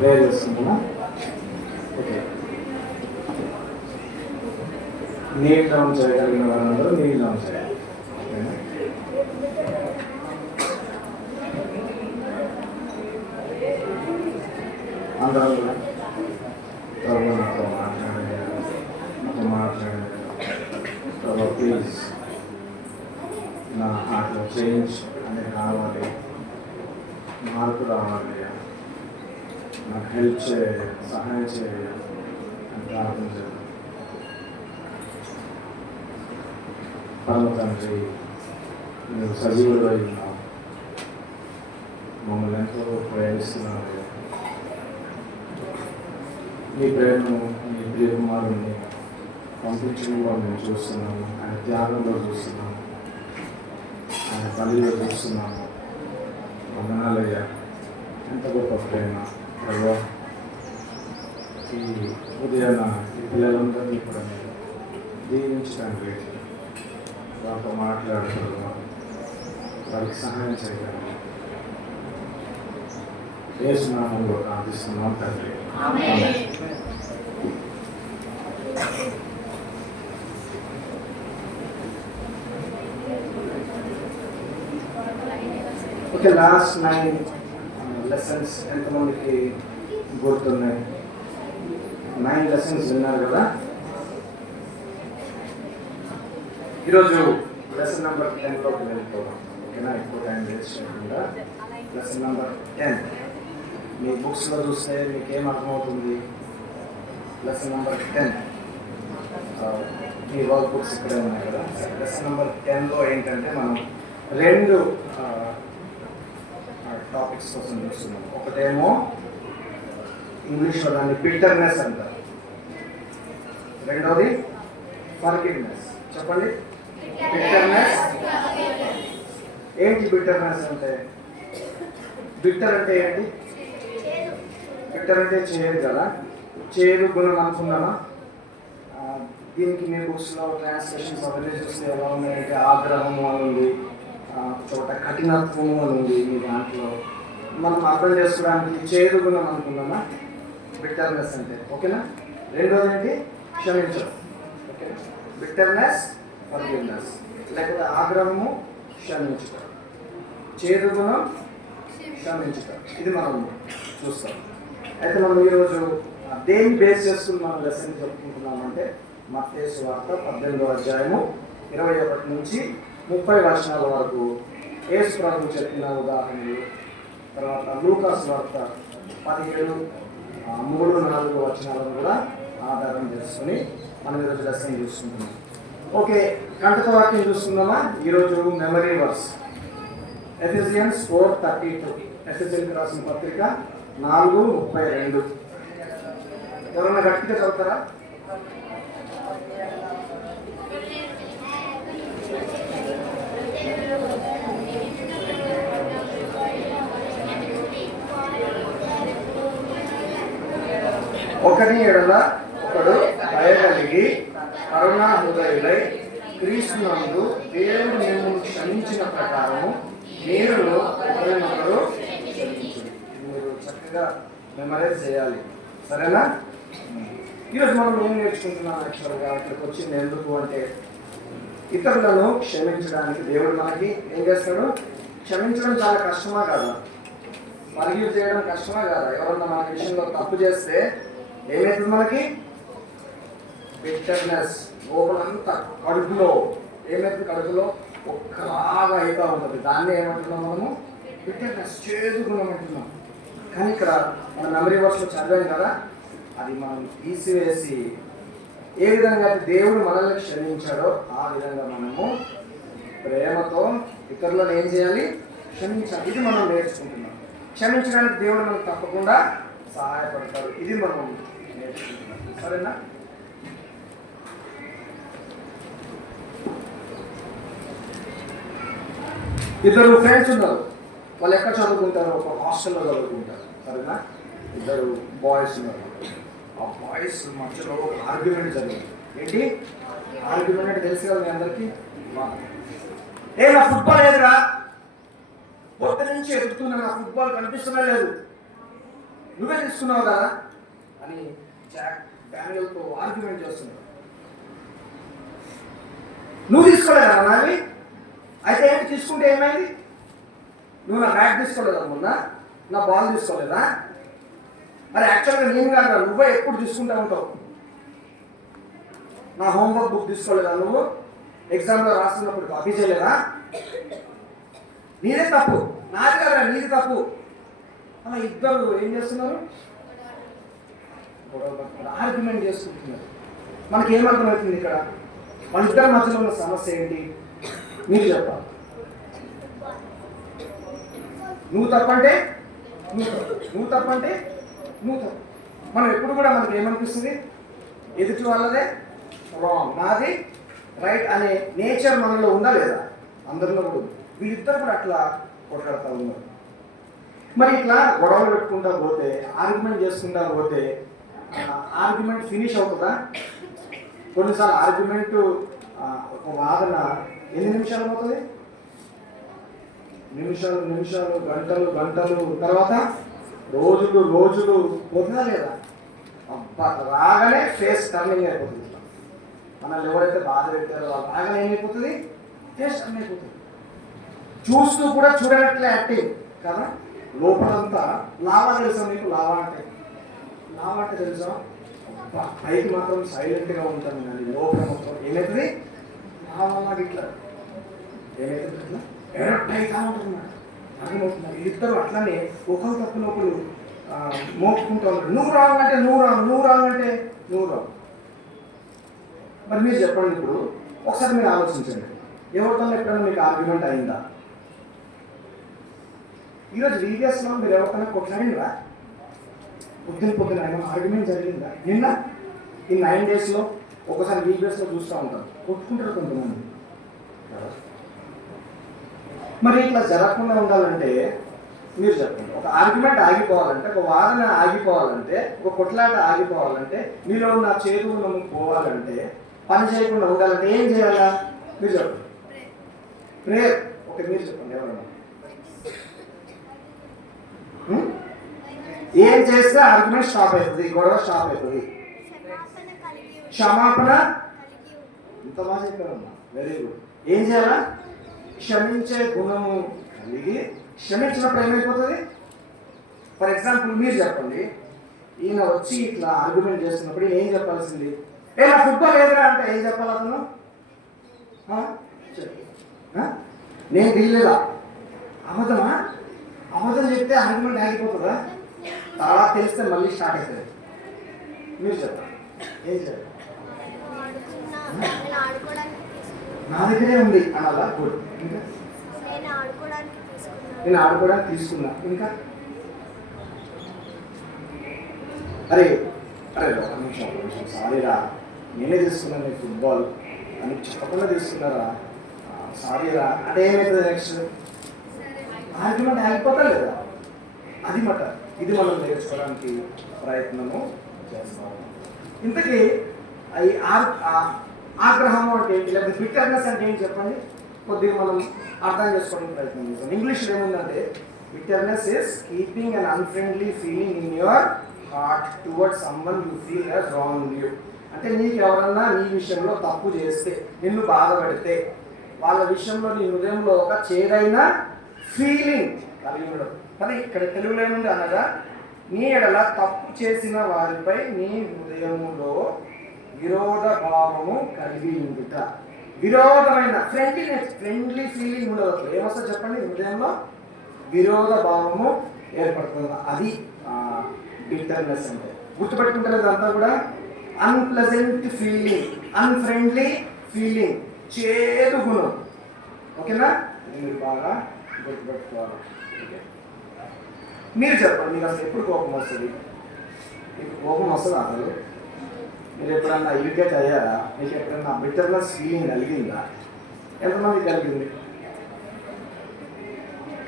Prayer చేస్తున్నామా? Okay, నీళ్ళు down చేయగలిగిన వాళ్ళందరూ నీళ్ళు డౌన్ చేయాలి. ఓకేనా? అందరం కూడా త్వరగా నాతో మాట్లాడే ప్లీజ్ నా హార్ట్లో చేంజ్ అనేది రావాలి, మార్పు రావాలి, నాకు హెల్ప్ చేయాలి, సహాయం చేయాలి అని ప్రార్థన చేయాలి. పరమ తండ్రి, నువ్వు సజీవుడు ఉన్నావు, మమ్మల్ని ఎంతో ప్రేమిస్తున్నావు. నీ ప్రేమను నీ ప్రియకుమారుని పంపించడంలో మేము చూస్తున్నాము, ఆయన త్యాగంలో చూస్తున్నాము, ఆయన తల్లిలో చూస్తున్నాము. వందనాలయ్యా, ఎంత గొప్ప ప్రేమ ప్రభా. ఈ ఉదయాన ఈ పిల్లలందరినీ కూడా మీరు దీవించడానికి వారితో మాట్లాడుతున్నాం, వారికి సహాయం చేయగలము. యేసు నామములో ప్రార్థిస్తున్నాం తండ్రి. ఓకే, లాస్ట్ 9 లెసన్స్ ఎంతమందికి గుర్తున్నాయి? 9 లెసన్స్ విన్నారు కదా. ఈరోజు లెసన్ నెంబర్ 10లోకి వెళ్ళిపోదాం. ఓకేనా? ఎక్కువ టైం వేస్ట్ చేయకుండా లెసన్ నెంబర్ 10 మీ బుక్స్లో చూస్తే మీకు ఏం అర్థమవుతుంది? లెసన్ నెంబర్ 10 మీ వర్క్ బుక్స్ ఇక్కడే ఉన్నాయి కదా. లెసన్ నెంబర్ 10లో ఏంటంటే మనం 2 టాపిక్స్ కోసం చూస్తున్నాం. ఒకటేమో ఇంగ్లీష్లో దాన్ని బిట్టర్నెస్ అంటారు, రెండోది ఫర్గివ్నెస్. చెప్పండి, బిట్టర్నెస్. ఏంటి బిట్టర్నెస్ అంటే? బిట్టర్ అంటే ఏంటి? బిట్టర్ అంటే చేదు కదా. చేదు గుణం అనుకున్నామా? దీనికి మీ బుక్స్లో ట్రాన్స్లేషన్స్ అవన్నీ చూస్తే ఎలా ఉన్నాయంటే ఆగ్రహము అని ఉంది, చోట కఠినత్వము అని ఉంది. మీ దాంట్లో మనం అర్థం చేసుకోవడానికి చేదు గుణం అనుకున్నామా బిట్టర్నెస్ అంటే? ఓకేనా? రెండోది ఏంటి? క్షమించడం. ఓకేనా? బిట్టర్నెస్, ఫర్గివ్నెస్, లేకపోతే ఆగ్రహము, క్షమించడం, చేదు గుణం, క్షమించడం. ఇది మనం చూస్తాం. అయితే మనం ఈరోజు దేన్ని బేస్ చేసుకుని మనం లెసన్ చెప్పుకుంటున్నామంటే మత్తయి సువార్త 18వ అధ్యాయము 21 నుంచి 30 వచనాల వరకు యేసు ప్రభువు చెప్పిన ఉదాహరణలు, తర్వాత లూకా సువార్త 17 3, 4 వచనాలను కూడా ఆధారం చేసుకుని మనం ఈరోజు లెసన్ చూసుకుంటున్నాం. ఓకే, కంటక వాక్యం చూస్తున్నామా? ఈరోజు మెమరీ వర్స్ ఎఫెసియన్స్ 4:32, ఎఫెసియన్కి రాసిన పత్రిక 4:32. ఎవరన్నా గట్టిగా చదువుతారా? ఒకని ఎడల ఒకడు దయగలిగి కరుణా హృదయులై క్రీస్తునందు దేవుడు మిమ్మల్ని క్షమించిన ప్రకారము మీరు ఒకరినొకరు మీరు చక్కగా మెమరైజ్ చేయాలి. సరేనా? ఈరోజు మనం ఏం నేర్చుకుంటున్నాం? యాక్చువల్గా ఇక్కడికి వచ్చింది ఎందుకు అంటే ఇతరులను క్షమించడానికి. దేవుడు మనకి ఏం చేస్తాడు? క్షమించడం చాలా కష్టమా కాదా? ఫర్గివ్ చేయడం కష్టమా కాదా? ఎవరన్నా మన విషయంలో తప్పు చేస్తే ఏమవుతుంది మనకి? బిట్టర్నెస్ లోపలంతా కడుపులో ఏమైతుంది? కడుపులో ఒక్కలాగా అవుతూ ఉంటుంది. దాన్ని ఏమంటున్నాం మనము? బిట్టర్నెస్, చేదు గుణం అంటున్నాం. కానీ ఇక్కడ మన మెమరీ వర్స్లో చదివాం కదా, అది మనం తీసివేసి ఏ విధంగా అయితే దేవుడు మనల్ని క్షమించాడో ఆ విధంగా మనము ప్రేమతో ఇతరులను ఏం చేయాలి? క్షమించాలి. ఇది మనం నేర్చుకుంటున్నాం. క్షమించడానికి దేవుడు మనకు తప్పకుండా సహాయపడతాడు. ఇది మనం నేర్చుకుంటున్నాం. సరేనా? ఇద్దరు ఫ్రెండ్స్ ఉన్నారు. వాళ్ళు ఎక్కడ చదువుకుంటారు? ఒక హాస్టల్లో చదువుకుంటారు. సరేనా? ఇద్దరు బాయ్స్ ఉన్నారు. ఆ బాయ్స్ మధ్యలో ఒక ఆర్గ్యుమెంట్ జరిగింది. ఏంటి ఆర్గ్యుమెంట్ అంటే తెలుసు కదా మీ అందరికీ? నా ఫుట్బాల్ ఏదిరా? పొద్దు నుంచి ఎదుగుతున్నా, నా ఫుట్బాల్ కనిపిస్తున్నా లేదు. నువ్వే తీసుకున్నావు కదా అని జాక్ డానియల్తో ఆర్గ్యుమెంట్ చేస్తున్నాడు. నువ్వు తీసుకోలేదా నావి? అయితే ఏంటి తీసుకుంటే ఏమైంది? నువ్వు నా బ్యాట్ తీసుకోలేదా, మొన్న నా బాల్ తీసుకోలేదా? మరి యాక్చువల్గా నేను కాదు, నువ్వే ఎప్పుడు తీసుకుంటా ఉంటావు. నా హోంవర్క్ బుక్ తీసుకోలేదా నువ్వు? ఎగ్జామ్లో రాస్తున్నప్పుడు కాపీ చేయలేదా? నీదే తప్పు, నాది కదా నీది తప్పు. అలా ఇద్దరు ఏం చేస్తున్నారు? ఆర్గ్యుమెంట్ చేసుకుంటున్నారు. మనకి ఏమర్థమవుతుంది ఇక్కడ? మన ఇద్దరి మధ్యలో ఉన్న సమస్య ఏంటి? మీరు చెప్పాలి. నువ్వు తప్పంటే నువ్వు తప్పంటే నువ్వు తప్పు. మనం ఎప్పుడు కూడా మనకి ఏమనిపిస్తుంది? ఎదుటి వాళ్ళదే రాంగ్, నాది రైట్ అనే నేచర్ మనలో ఉందా లేదా? అందరిలో కూడా ఉంది. వీళ్ళిద్దరు కూడా అట్లా కొట్లాడుతూ ఉన్నారు. మరి ఇట్లా గొడవలు పెట్టుకుంటా పోతే, ఆర్గ్యుమెంట్ చేసుకుంటా పోతే ఆర్గ్యుమెంట్ ఫినిష్ అవుతుందా? కొన్నిసార్లు ఆర్గ్యుమెంట్ ఒక వాదన ఎన్ని నిమిషాలు అవుతుంది? నిమిషాలు గంటలు తర్వాత రోజులు పోతుందా లేదా? అబ్బా రాగానే ఫేస్ టర్నింగ్ అయిపోతుంది. మనల్ని ఎవరైతే బాధ పెట్టారో వాళ్ళు రాగానే ఏమైపోతుంది? ఫేస్ టర్న్ అయిపోతుంది. చూస్తూ కూడా చూడనట్లే యాక్టింగ్ కదా. లోపలంతా లావా తెలుసా మీకు? లావా అంటే తెలుసా? పైకి మాత్రం సైలెంట్గా ఉంటాను కానీ లోపల మొత్తం ఏమవుతుంది? లావా ఇట్లా ఏమవుతుంది? ఇట్లా ఎరప్ట్ అవుతా ఉంటున్నాడు. అర్థమవుతున్నారు. వీళ్ళిద్దరు అట్లానే ఒకరు తప్పున ఒకరు మోపుకుంటూ ఉంటారు. నువ్వు రావాలంటే నువ్వు రావు. మరి మీరు చెప్పండి. ఇప్పుడు ఒకసారి మీరు ఆలోచించండి, ఎవరితో ఎప్పుడైనా మీకు ఆర్గ్యుమెంట్ అయిందా? ఈరోజు వీడియోస్లో మీరు ఎవరికైనా కొట్లాడినరా? పొద్దున ఆయన ఆర్గ్యుమెంట్ జరిగిందా? నిన్న ఈ 9 daysలో ఒకసారి వీడియోస్లో చూస్తూ ఉంటారు, కొట్టుకుంటారు కొంతమంది. మరి ఇట్లా జరగకుండా ఉండాలంటే మీరు చెప్పండి. ఒక ఆర్గ్యుమెంట్ ఆగిపోవాలంటే, ఒక వాదన ఆగిపోవాలంటే, ఒక కొట్లాట ఆగిపోవాలంటే, మీలో ఉన్న చేతులు పోవాలంటే, పని చేయకుండా ఉండాలంటే ఏం చేయాలా? మీరు చెప్పండి. ప్రేయర్. ఓకే, మీరు చెప్పండి. ఎవరన్నా ఏం చేస్తే ఆర్గ్యుమెంట్ స్టాప్ అవుతుంది, గొడవ స్టాప్ అవుతుంది? క్షమాపణ. ఇంత బాగా చెప్పారమ్మా, వెరీ గుడ్. ఏం చేయాలా? క్షమించే గుణము కలిగి క్షమించినప్పుడు ఏమైపోతుంది? ఫర్ ఎగ్జాంపుల్ మీరు చెప్పండి, ఈయన వచ్చి ఇట్లా ఆర్గ్యుమెంట్ చేస్తున్నప్పుడు ఏం చెప్పాల్సింది? నా ఫుట్బాల్ ఎదురా అంటే ఏం చెప్పాలి అతను? నేను వీల్లేదా? అబద్ధం చెప్తే ఆర్గ్యుమెంట్ ఆగిపోతుందా? తర్వాత తెలిస్తే మళ్ళీ స్టార్ట్ అవుతుంది. మీరు చెప్పండి, ఏం చెప్పాలి? నా దగ్గరే ఉంది అనాలా? గుడ్. ఇంకా నేను ఆడుకోవడానికి తీసుకున్నా. ఇంకా అరే ఒక నిమిషం సారీరా, నేనే తీసుకున్నాను నీ ఫుట్బాల్ అని చెప్పకుండా తీసుకున్నారా? సారీరా అంటే ఏమవుతుంది? నెక్స్ట్ ఆర్గ్యుమెంట్ ఆగిపోతా లేదా? అది మాట. ఇది మనం నేర్చుకోవడానికి ప్రయత్నము చేస్తాము. ఇంతకీ ఈ ఆగ్రహము అంటే ఏంటి, లేదా బిట్టర్నెస్ అంటే ఏంటి చెప్పండి. కొద్దిగా మనం అర్థం చేసుకోవడానికి ప్రయత్నం చేస్తాం. ఇంగ్లీష్లో ఏముందంటే, bitterness is keeping an unfriendly feeling in your heart towards someone you feel has wrong you. అంటే నీకు ఎవరన్నా నీ విషయంలో తప్పు చేస్తే, నిన్ను బాధ పెడితే, వాళ్ళ విషయంలో నీ హృదయంలో ఒక చేదైన ఫీలింగ్ కలిగి ఉండదు. మరి ఇక్కడ తెలుగులో ఏముంది అనగా, నీ ఎడల తప్పు చేసిన వారిపై నీ హృదయములో విరోధ భావము కలిగి ఉండుట. విరోధమైన ఫ్రెండ్లీ ఫీలింగ్ ఉండదు. ఏమొస్తా చెప్పండి? హృదయంలో విరోధ భావము ఏర్పడుతుంది. అది బిట్టర్నెస్ అంటే. గుర్తుపెట్టుకుంటారు ఇదంతా కూడా. అన్ప్లెజెంట్ ఫీలింగ్, అన్ఫ్రెండ్లీ ఫీలింగ్, చేదు గుణం. ఓకేనా? మీరు బాగా గుర్తుపెట్టుకోవాలి. మీరు చెప్పండి, మీకు అసలు ఎప్పుడు కోపం వస్తుంది? మీకు కోపం వస్తుంది అసలు? మీరు ఎప్పుడన్నా ఇరిటేట్ అయ్యారా? మీకు ఎప్పుడన్నా బిట్టర్నెస్ ఫీలింగ్ కలిగిందా? ఎంతమంది కలిగింది?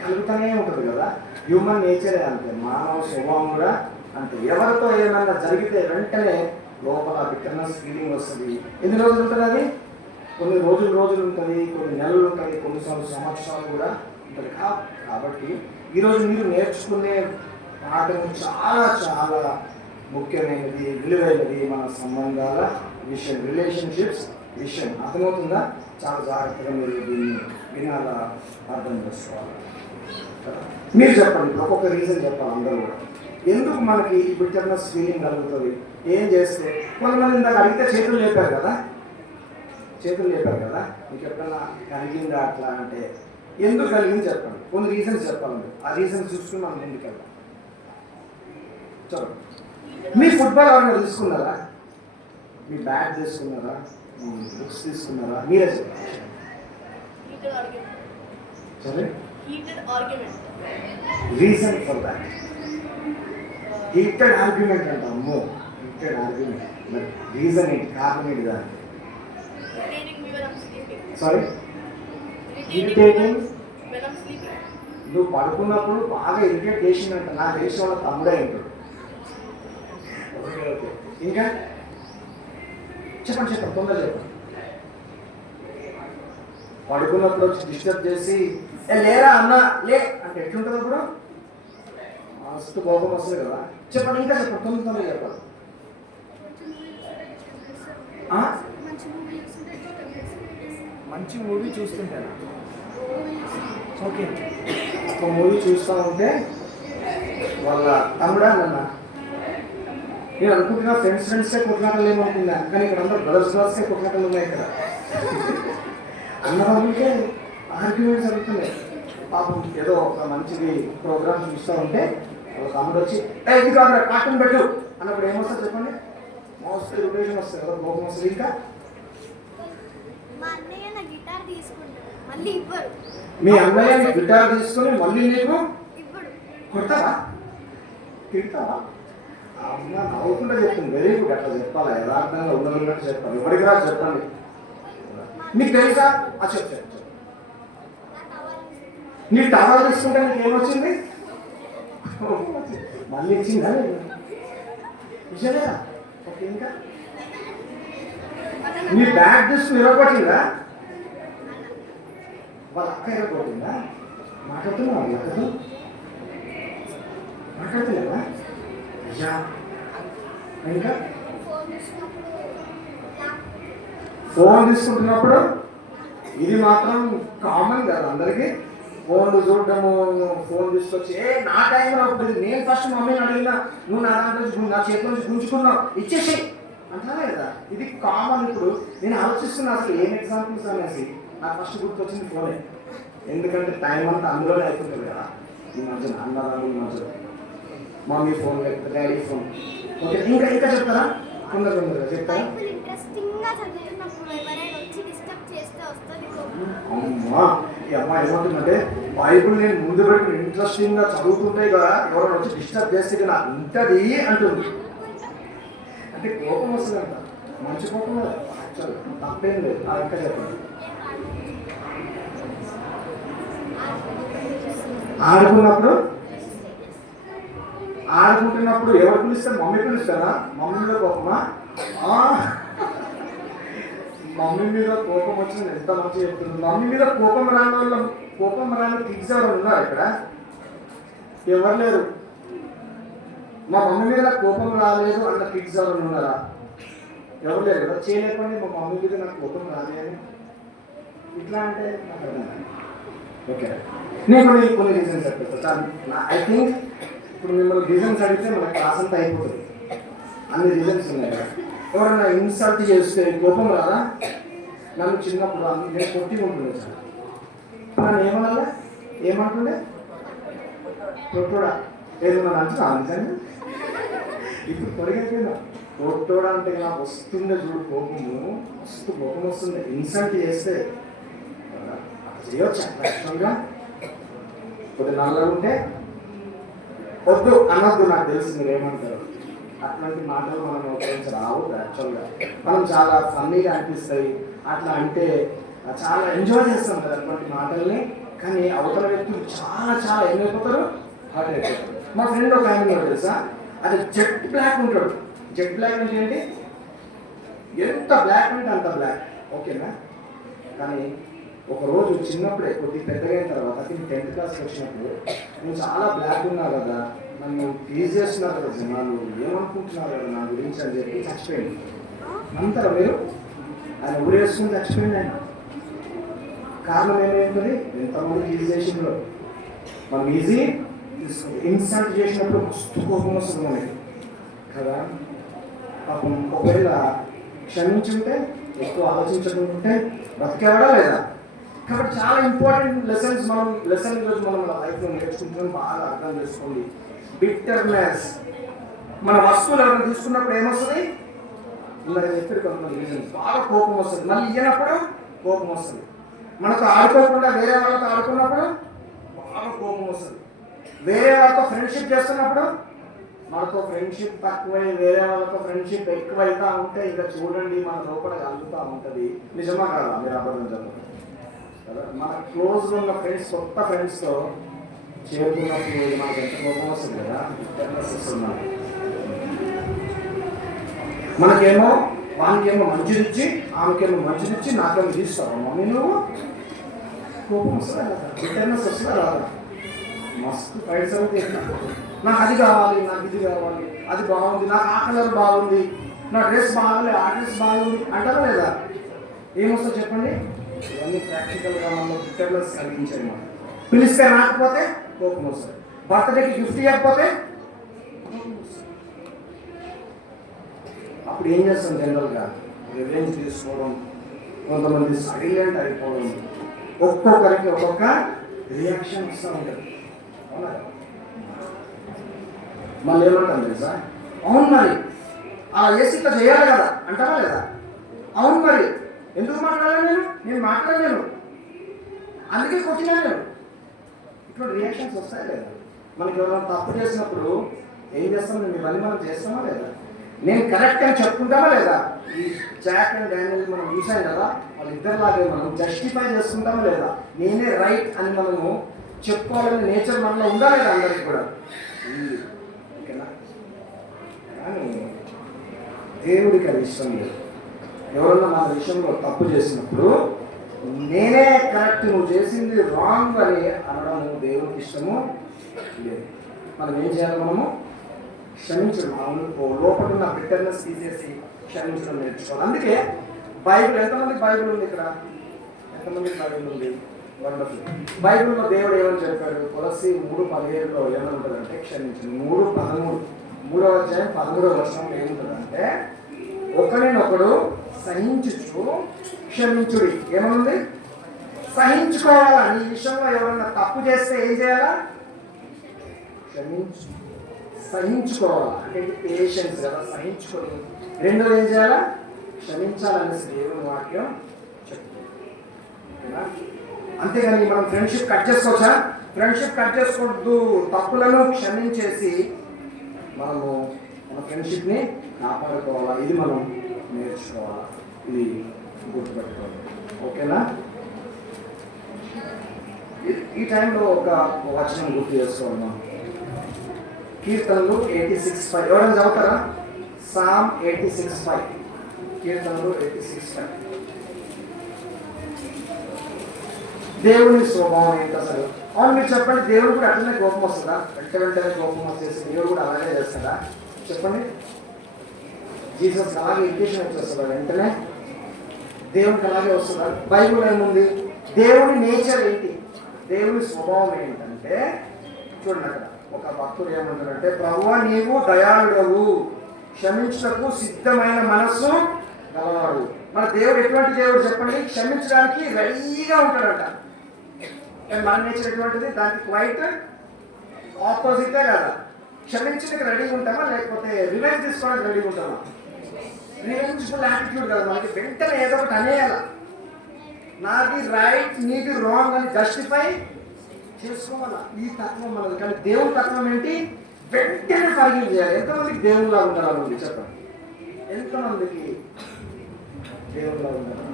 కలుగుతూనే ఉంటుంది కదా. హ్యూమన్ నేచరే అంతే, మానవ స్వభావం కూడా అంతే. ఎవరితో ఏమైనా జరిగితే వెంటనే లోపల బిట్టర్నెస్ ఫీలింగ్ వస్తుంది. ఎన్ని రోజులు ఉంటుంది అది? కొన్ని రోజులు ఉంటుంది, కొన్ని నెలలు ఉంటుంది, కొన్నిసార్లు సంవత్సరాలు కూడా ఉంటుంది. కాబట్టి ఈరోజు మీరు నేర్చుకునే పాఠం చాలా చాలా ముఖ్యమైనది, విలువైనది మన సంబంధాల విషయం, రిలేషన్షిప్స్ విషయం. అర్థమవుతుందా? చాలా జాగ్రత్తగా మీరు దీన్ని వినాలా, అర్థం చేసుకోవాలి. మీరు చెప్పండి, ఒక్కొక్క రీజన్ చెప్పాలి అందరూ కూడా. ఎందుకు మనకి ఈ బిట్టర్నెస్ ఫీలింగ్ కలుగుతుంది? ఏం చేస్తే? కొంతమంది ఇందాక అడిగితే చేతులు లేపారు కదా, మీకు ఎప్పుడన్నా కలిగిందా అట్లా అంటే ఎందుకు కలిగింది చెప్పండి. కొన్ని రీజన్స్ చెప్పాలి, ఆ రీజన్స్ చూసుకుని మనం ముందుకు వెళ్దాం. చలో, మీ ఫుట్బాల్ ఎవరైనా తీసుకున్నారా? మీ బ్యాట్ తీసుకున్నారా? మీ బుక్స్ తీసుకున్నారా? మీరే చెప్పండి. సరే, reason for that heated argument అంట. అమ్మో, హీటెడ్ ఆర్గ్యుమెంట్. మరి రీజన్ ఏంటి? కారణం ఏంటి దానికి? Sorry, irritating. నువ్వు పడుకున్నప్పుడు బాగా ఇరిటేట్ చేసిందంట. నా దేశం వాళ్ళ తమ్ముడే ఉంటాడు. ఇంకా చెప్పండి, తొందర చెప్పండి. పడుకున్నప్పుడు వచ్చి డిస్టర్బ్ చేసి లేరా అన్న లే అంటే ఎట్లుంటుంది అప్పుడు? మస్తు కోపం వస్తుంది కదా. చెప్పండి, ఇంకా చెప్పండి, తొందర చెప్పాలి. మంచి మూవీ చూస్తుంటారా? ఓకే, ఒక మూవీ చూస్తూ ఉంటే వాళ్ళ తమ్ముడా అన్న, నేను అనుకుంటున్నా ఫ్రెండ్స్కే కొట్లాటలు ఏమనుకున్నా, కానీ ఇక్కడ అందరూ బ్రదర్స్కే కొట్లాటలు ఉన్నాయి. ఇక్కడ అన్నదమ్ములకే ఆర్గ్యుమెంట్స్ జరుగుతున్నాయి. పాపం ఏదో ఒక మంచిది ప్రోగ్రామ్ చూస్తూ ఉంటే ఒక తమ్ముడు వచ్చి ఇది కాదు కార్టూన్ పెట్టు అన్నప్పుడు ఏమొస్తుంది చెప్పండి? మోస్ట్ ఇరిటేషన్ వస్తుంది కదా, కోపం వస్తుంది. ఇంకా మీ అన్నయ్య గిటార్ తీసుకొని మళ్ళీ నీకు కొడతావా, తిడతావా? అమ్మ నవ్వుకుంటా చెప్తుంది, వెరీ గుడ్. అట్లా చెప్పాలా, యథార్థంగా ఉన్నట్టు చెప్పాలి. ఎవరికి రా చెప్పండి. మీకు తెలుసా? చెప్పు. నీ టవల్ తీసుకుంటే నీకు ఏమొచ్చింది? మళ్ళీ ఇచ్చిందా? ఇచ్చలేదా? ఓకే, ఇంకా నీ బ్యాగ్ తీసుకుని ఇవ్వబట్టిందా? వాళ్ళ అక్క ఇవ్వబోతుందా? మాట్లాడుతున్నా వాళ్ళ అక్కతో మాట్లాడుతున్నావా? అయ్యా, ఇంకా ఫోన్ తీసుకుంటున్నప్పుడు ఇది మాత్రం కామన్ కదా అందరికీ. ఫోన్లు చూడటము, ఫోన్ తీసుకొచ్చి నా టైంలో ఇప్పుడు నేను ఫస్ట్ మమ్మీని అడిగినా, నువ్వు నా దాంట్లో నా చేతి నుంచి గుంజుకున్నావు, ఇచ్చేసి అంటారా కదా. ఇది కామన్. ఇప్పుడు నేను ఆలోచిస్తున్నా అసలు ఏం ఎగ్జాంపుల్స్ అనేసి. నాకు ఫస్ట్ గుర్తొచ్చింది ఫోనే. ఎందుకంటే టైం అంతా అందులోనే అయిపోతుంది కదా. ఈ మధ్యన అన్నదాన్ని మధ్యలో మమ్మీ ఫోన్ లేకపోతే డాడీ ఫోన్. ఓకే, ఇంకా చెప్తారా? తొందరగా చెప్తారా? అమ్మా, ఈ అమ్మాయి ఏమంటుందంటే బైబుల్ నేను ముందు పెట్టి ఇంట్రెస్టింగ్గా చదువుతుంటే కదా ఎవరైనా వచ్చి డిస్టర్బ్ చేస్తే నాకు ఉంటుంది అంటుంది. అంటే కోపం వస్తుందంట, మంచి కోపం కదా, యాక్చువల్ తప్పేం లేదు. ఇంకా చెప్పండి. ఆడుకుంటున్నప్పుడు ఎవరు పిలుస్తారు? మమ్మీ పిలుస్తారా? మమ్మీ మీద కోపమా? మమ్మీ మీద కోపం వచ్చింది ఎంత మంచిగా చెప్తుంది. మమ్మీ మీద కోపం రాని కిడ్స్ ఎవరు ఉన్నారు ఇక్కడ? ఎవరు లేరు. మా మమ్మీ మీద నాకు కోపం రాలేదు అన్న కిడ్స్ ఎవరు ఉన్నారా? ఎవరు లేరు కదా. చేయలేకపోయింది మా మమ్మీ మీద నాకు కోపం రాలేదు ఇట్లా అంటే నాకు అర్థం కాదు. ఓకే, నేను కొన్ని రీజన్స్ చెప్పేస్తాను. ఐ థింక్ ఇప్పుడు మిమ్మల్ని రీజన్స్ అడిగితే మన క్లాస్ అంతా అయిపోతుంది. అన్ని రీజన్స్ ఉన్నాయి కదా. ఎవరైనా ఇన్సల్ట్ చేస్తే కోపం రాదా? నన్ను చిన్నప్పుడు నేను కొట్టి ఉంటుండే సార్, నన్ను ఏమంటుండే కొట్టోడా ఏదన్నా అంటున్నా నిజంగా. ఇప్పుడు పొడిగైపోయినా కొట్టోడా అంటే నాకు వస్తుండే చూడు కోపము, కోపం వస్తుంది. ఇన్సల్ట్ చేస్తే చేయొచ్చు యాక్చువల్గా. కొద్ది నల్లగా ఉంటే వద్దు అనొద్దు, నాకు తెలుసు మీరు ఏమంటారు. అట్లాంటి మాటలు మనం ఉపయోగించి రావు యాక్చువల్గా. మనం చాలా ఫన్నీగా అనిపిస్తాయి అట్లా అంటే, చాలా ఎంజాయ్ చేస్తాం కదా అటువంటి మాటల్ని. కానీ అవతల వ్యక్తులు చాలా ఏమైపోతారు, హార్ట్ అయిపోతారు. మా ఫ్రెండ్ ఒక ఆయన తెలుసా, అది జెట్ బ్లాక్ ఉంటాడు. జెట్ బ్లాక్ అంటే ఏంటి? ఎంత బ్లాక్ అంటే అంత బ్లాక్, ఓకేనా. కానీ ఒకరోజు చిన్నప్పుడే కొద్దిగా పెద్దగా అయిన తర్వాత 10th క్లాస్కి వచ్చినప్పుడు నేను చాలా బ్లాక్ ఉన్నా కదా, నన్ను టీజ్ చేస్తున్నారు కదా జనాలు, ఏమనుకుంటున్నారు కదా నా గురించి అని చెప్పి చచ్చిపోయింది అంటారా మీరు? ఆయన ఊరేసుకుని చచ్చిపోయింది ఆయన. కారణం ఏమైంది? ఎంతమంది టీజ్ చేసిందో. మనం ఈజీ ఇన్సల్ట్ చేసినప్పుడు మస్తు కోపం వస్తుంది మనకి కదా. పాపం ఒకవేళ క్షమించుంటే, ఎక్కువ ఆలోచించకుంటే బ్రతికేవాడా లేదా? కాబట్టి చాలా ఇంపార్టెంట్ లెసన్స్ ఈరోజు మనం మన లైఫ్లో నేర్చుకుంటున్నాం. బాగా అర్థం చేసుకోండి. బిట్టర్నెస్, మన వస్తువులు ఎవరైనా తీసుకున్నప్పుడు ఏమొస్తుంది? ఇలా చెప్పారు కొంతమంది రీజన్స్. బాగా కోపం వస్తుంది, మళ్ళీ ఇయ్యనప్పుడు కోపం వస్తుంది. మనతో ఆడుకోకుండా వేరే వాళ్ళతో ఆడుకున్నప్పుడు బాగా కోపం వస్తుంది. వేరే వాళ్ళతో ఫ్రెండ్షిప్ చేస్తున్నప్పుడు మనతో ఫ్రెండ్షిప్ తక్కువై వేరే వాళ్ళతో ఫ్రెండ్షిప్ ఎక్కువైతా ఉంటే ఇంకా చూడండి మన లోపల కలుగుతూ ఉంటుంది. నిజమా కాదా? మీరు అబద్ధం చదువు కదా. మన క్లోజ్గా ఉన్న ఫ్రెండ్స్, కొత్త ఫ్రెండ్స్తో చేరుకున్నప్పుడు మనకు ఎంత కోపం వస్తుంది కదా, బిట్టర్నెస్ వస్తుంది. మనకేమో వానికేమో మంచిదిచ్చి, ఆమెకేమో మంచిదిచ్చి, నాకేమో తీస్తావా మమ్మీ నువ్వు? కోపం వస్తుందా కదా, బిట్టర్నెస్ వస్తుందా రాదా? మస్తు ఫైట్స్ అవుతాయి. నాకు అది కావాలి, నాకు ఇది కావాలి, అది బాగుంది, నాకు ఆ కలర్ బాగుంది, నా డ్రెస్ బాగాలే, ఆ డ్రెస్ బాగుంది అంటారా లేదా? ఏమొస్తుందో చెప్పండి? ఇవన్నీ ప్రాక్టికల్గా మనం బిట్టర్నెస్ కలిగించాయి. మనం పిలిస్తే రాకపోతే కోపం వస్తుంది. బర్త్డేకి గిఫ్ట్ ఇవ్వకపోతే అప్పుడు ఏం చేస్తాం? జనరల్గా రివెంజ్ తీసుకోవడం, కొంతమంది సైలెంట్ అయిపోవడం, ఒక్కొక్కరికి ఒక్కొక్క రియాక్షన్ వస్తూ ఉంటుంది. అవునా? మళ్ళీ ఏమంటాను తెలుసా? అవును మరి అలా చేసి ఇట్లా చేయాలి కదా అంటారా లేదా? అవును మరి ఎందుకు మాట్లాడాలి? నేను మాట్లాడలేను, అందుకే కొట్టినా నేను. ఇప్పుడు రియాక్షన్స్ వస్తాయి లేదా? మనకి ఎవరైనా తప్పు చేసినప్పుడు ఏం చేస్తాం? ఇవన్నీ మనం చేస్తామా లేదా? నేను కరెక్ట్ అని చెప్పుకుంటామా లేదా? ఈ జాక్ అండ్ డానియల్ మనం చూసాం కదా, వాళ్ళిద్దరిలాగే మనం జస్టిఫై చేసుకుంటామా లేదా? నేనే రైట్ అని మనము చెప్పుకోవాలని నేచర్ మనలో ఉందా లేదా? అందరికి కూడా ఉంది. ఓకేనా? కానీ దేవుడికి అది ఇష్టం లేదు. ఎవరన్నా మన విషయంలో తప్పు చేసినప్పుడు నేనే కరెక్ట్, నువ్వు చేసింది రాంగ్ అని అనడం దేవుడికి ఇష్టము లేదు. మనం ఏం చేయాలి? మనము క్షమించడం, లోపల ఉన్న బిట్టర్నెస్ తీసేసి క్షమించడం నేర్చుకోవాలి. అందుకే బైబిల్, ఎంతమంది బైబిల్ ఉంది ఇక్కడ? ఎంతమంది బైబిల్ ఉంది? వండర్ఫుల్. బైబిల్లో దేవుడు ఏమని చెప్పాడు? కొలస్సీ 3:17లో ఏమని ఉంటుందంటే క్షమించండి. 3:13, 3వ అధ్యాయం 13వ వచనంలో ఏముంటుందంటే ఒకరినొకడు సహించుచు క్షమించుడి. ఏమనుంది? సహించుకోవాలా. నీ విషయంలో ఎవరైనా తప్పు చేస్తే ఏం చేయాలా? క్షమించు, సహించుకోవాలా. అంటే పేషెన్స్ కదా, సహించుకొని. రెండోది ఏం చేయాలా? క్షమించాలనేసి దేవుని వాక్యం చెప్తుంది. అంతేగాని మనం ఫ్రెండ్షిప్ కట్ చేసుకోవచ్చా? ఫ్రెండ్షిప్ కట్ చేసుకోవద్దు. తప్పులను క్షమించేసి మనము మన ఫ్రెండ్షిప్ని కాపాడుకోవాలా. ఇది మనం నేర్చుకోవాలా, ఇది గుర్తుపెట్టుకోవాలి. ఓకేనా? ఈ టైంలో ఒక వచనం గుర్తు చేసుకోవాలి. కీర్తనలు 86:5 ఎవరైనా చదువుతారా? సామ్ 86:5. కీర్తనలు 86:5. దేవుని స్వభావం ఏంటి అసలు? అవును, మీరు చెప్పండి. దేవుడు కూడా అట్లనే కోపం వస్తుందా? వెంటనే కోపం వచ్చేసి దేవుడు కూడా అలాగే చేస్తాడా? చెప్పండి. జీసస్ అలాగే ఇంకేషన్ వచ్చేస్తుందా? వెంటనే దేవుడికి అలాగే వస్తుందా? బైబుల్ ఏముంది? దేవుని నేచర్ ఏంటి, దేవుని స్వభావం ఏంటంటే చూడండి. అక్కడ ఒక భక్తుడు ఏమంటాడంటే, ప్రభువా నీవు దయాళుడవు, క్షమించుటకు సిద్ధమైన మనస్సు గలవాడు. మన దేవుడు ఎటువంటి దేవుడు చెప్పండి? క్షమించడానికి రెడీగా ఉంటాడట. మన నేచర్ ఎటువంటిది? దానికి క్వైట్ ఆపోజిటే కదా. క్షమించడానికి రెడీగా ఉంటామా, లేకపోతే రివెంజ్ తీసుకోవడానికి రెడీగా ఉంటామా? రివెంజ్ఫుల్ యాటిట్యూడ్ కదా మనకి. వెంటనే ఏదో ఒకటి అనేయాల. నాది రైట్, నీది రాంగ్ అని జస్టిఫై చేసుకోవాలా. ఈ తత్వం మనది. కానీ దేవుని తత్వం ఏంటి? వెంటనే ఫర్గివ్ చేయాలి. ఎంతమందికి దేవునిలా ఉండాలి చెప్పండి? ఎంతమందికి దేవునిలా ఉండాలి?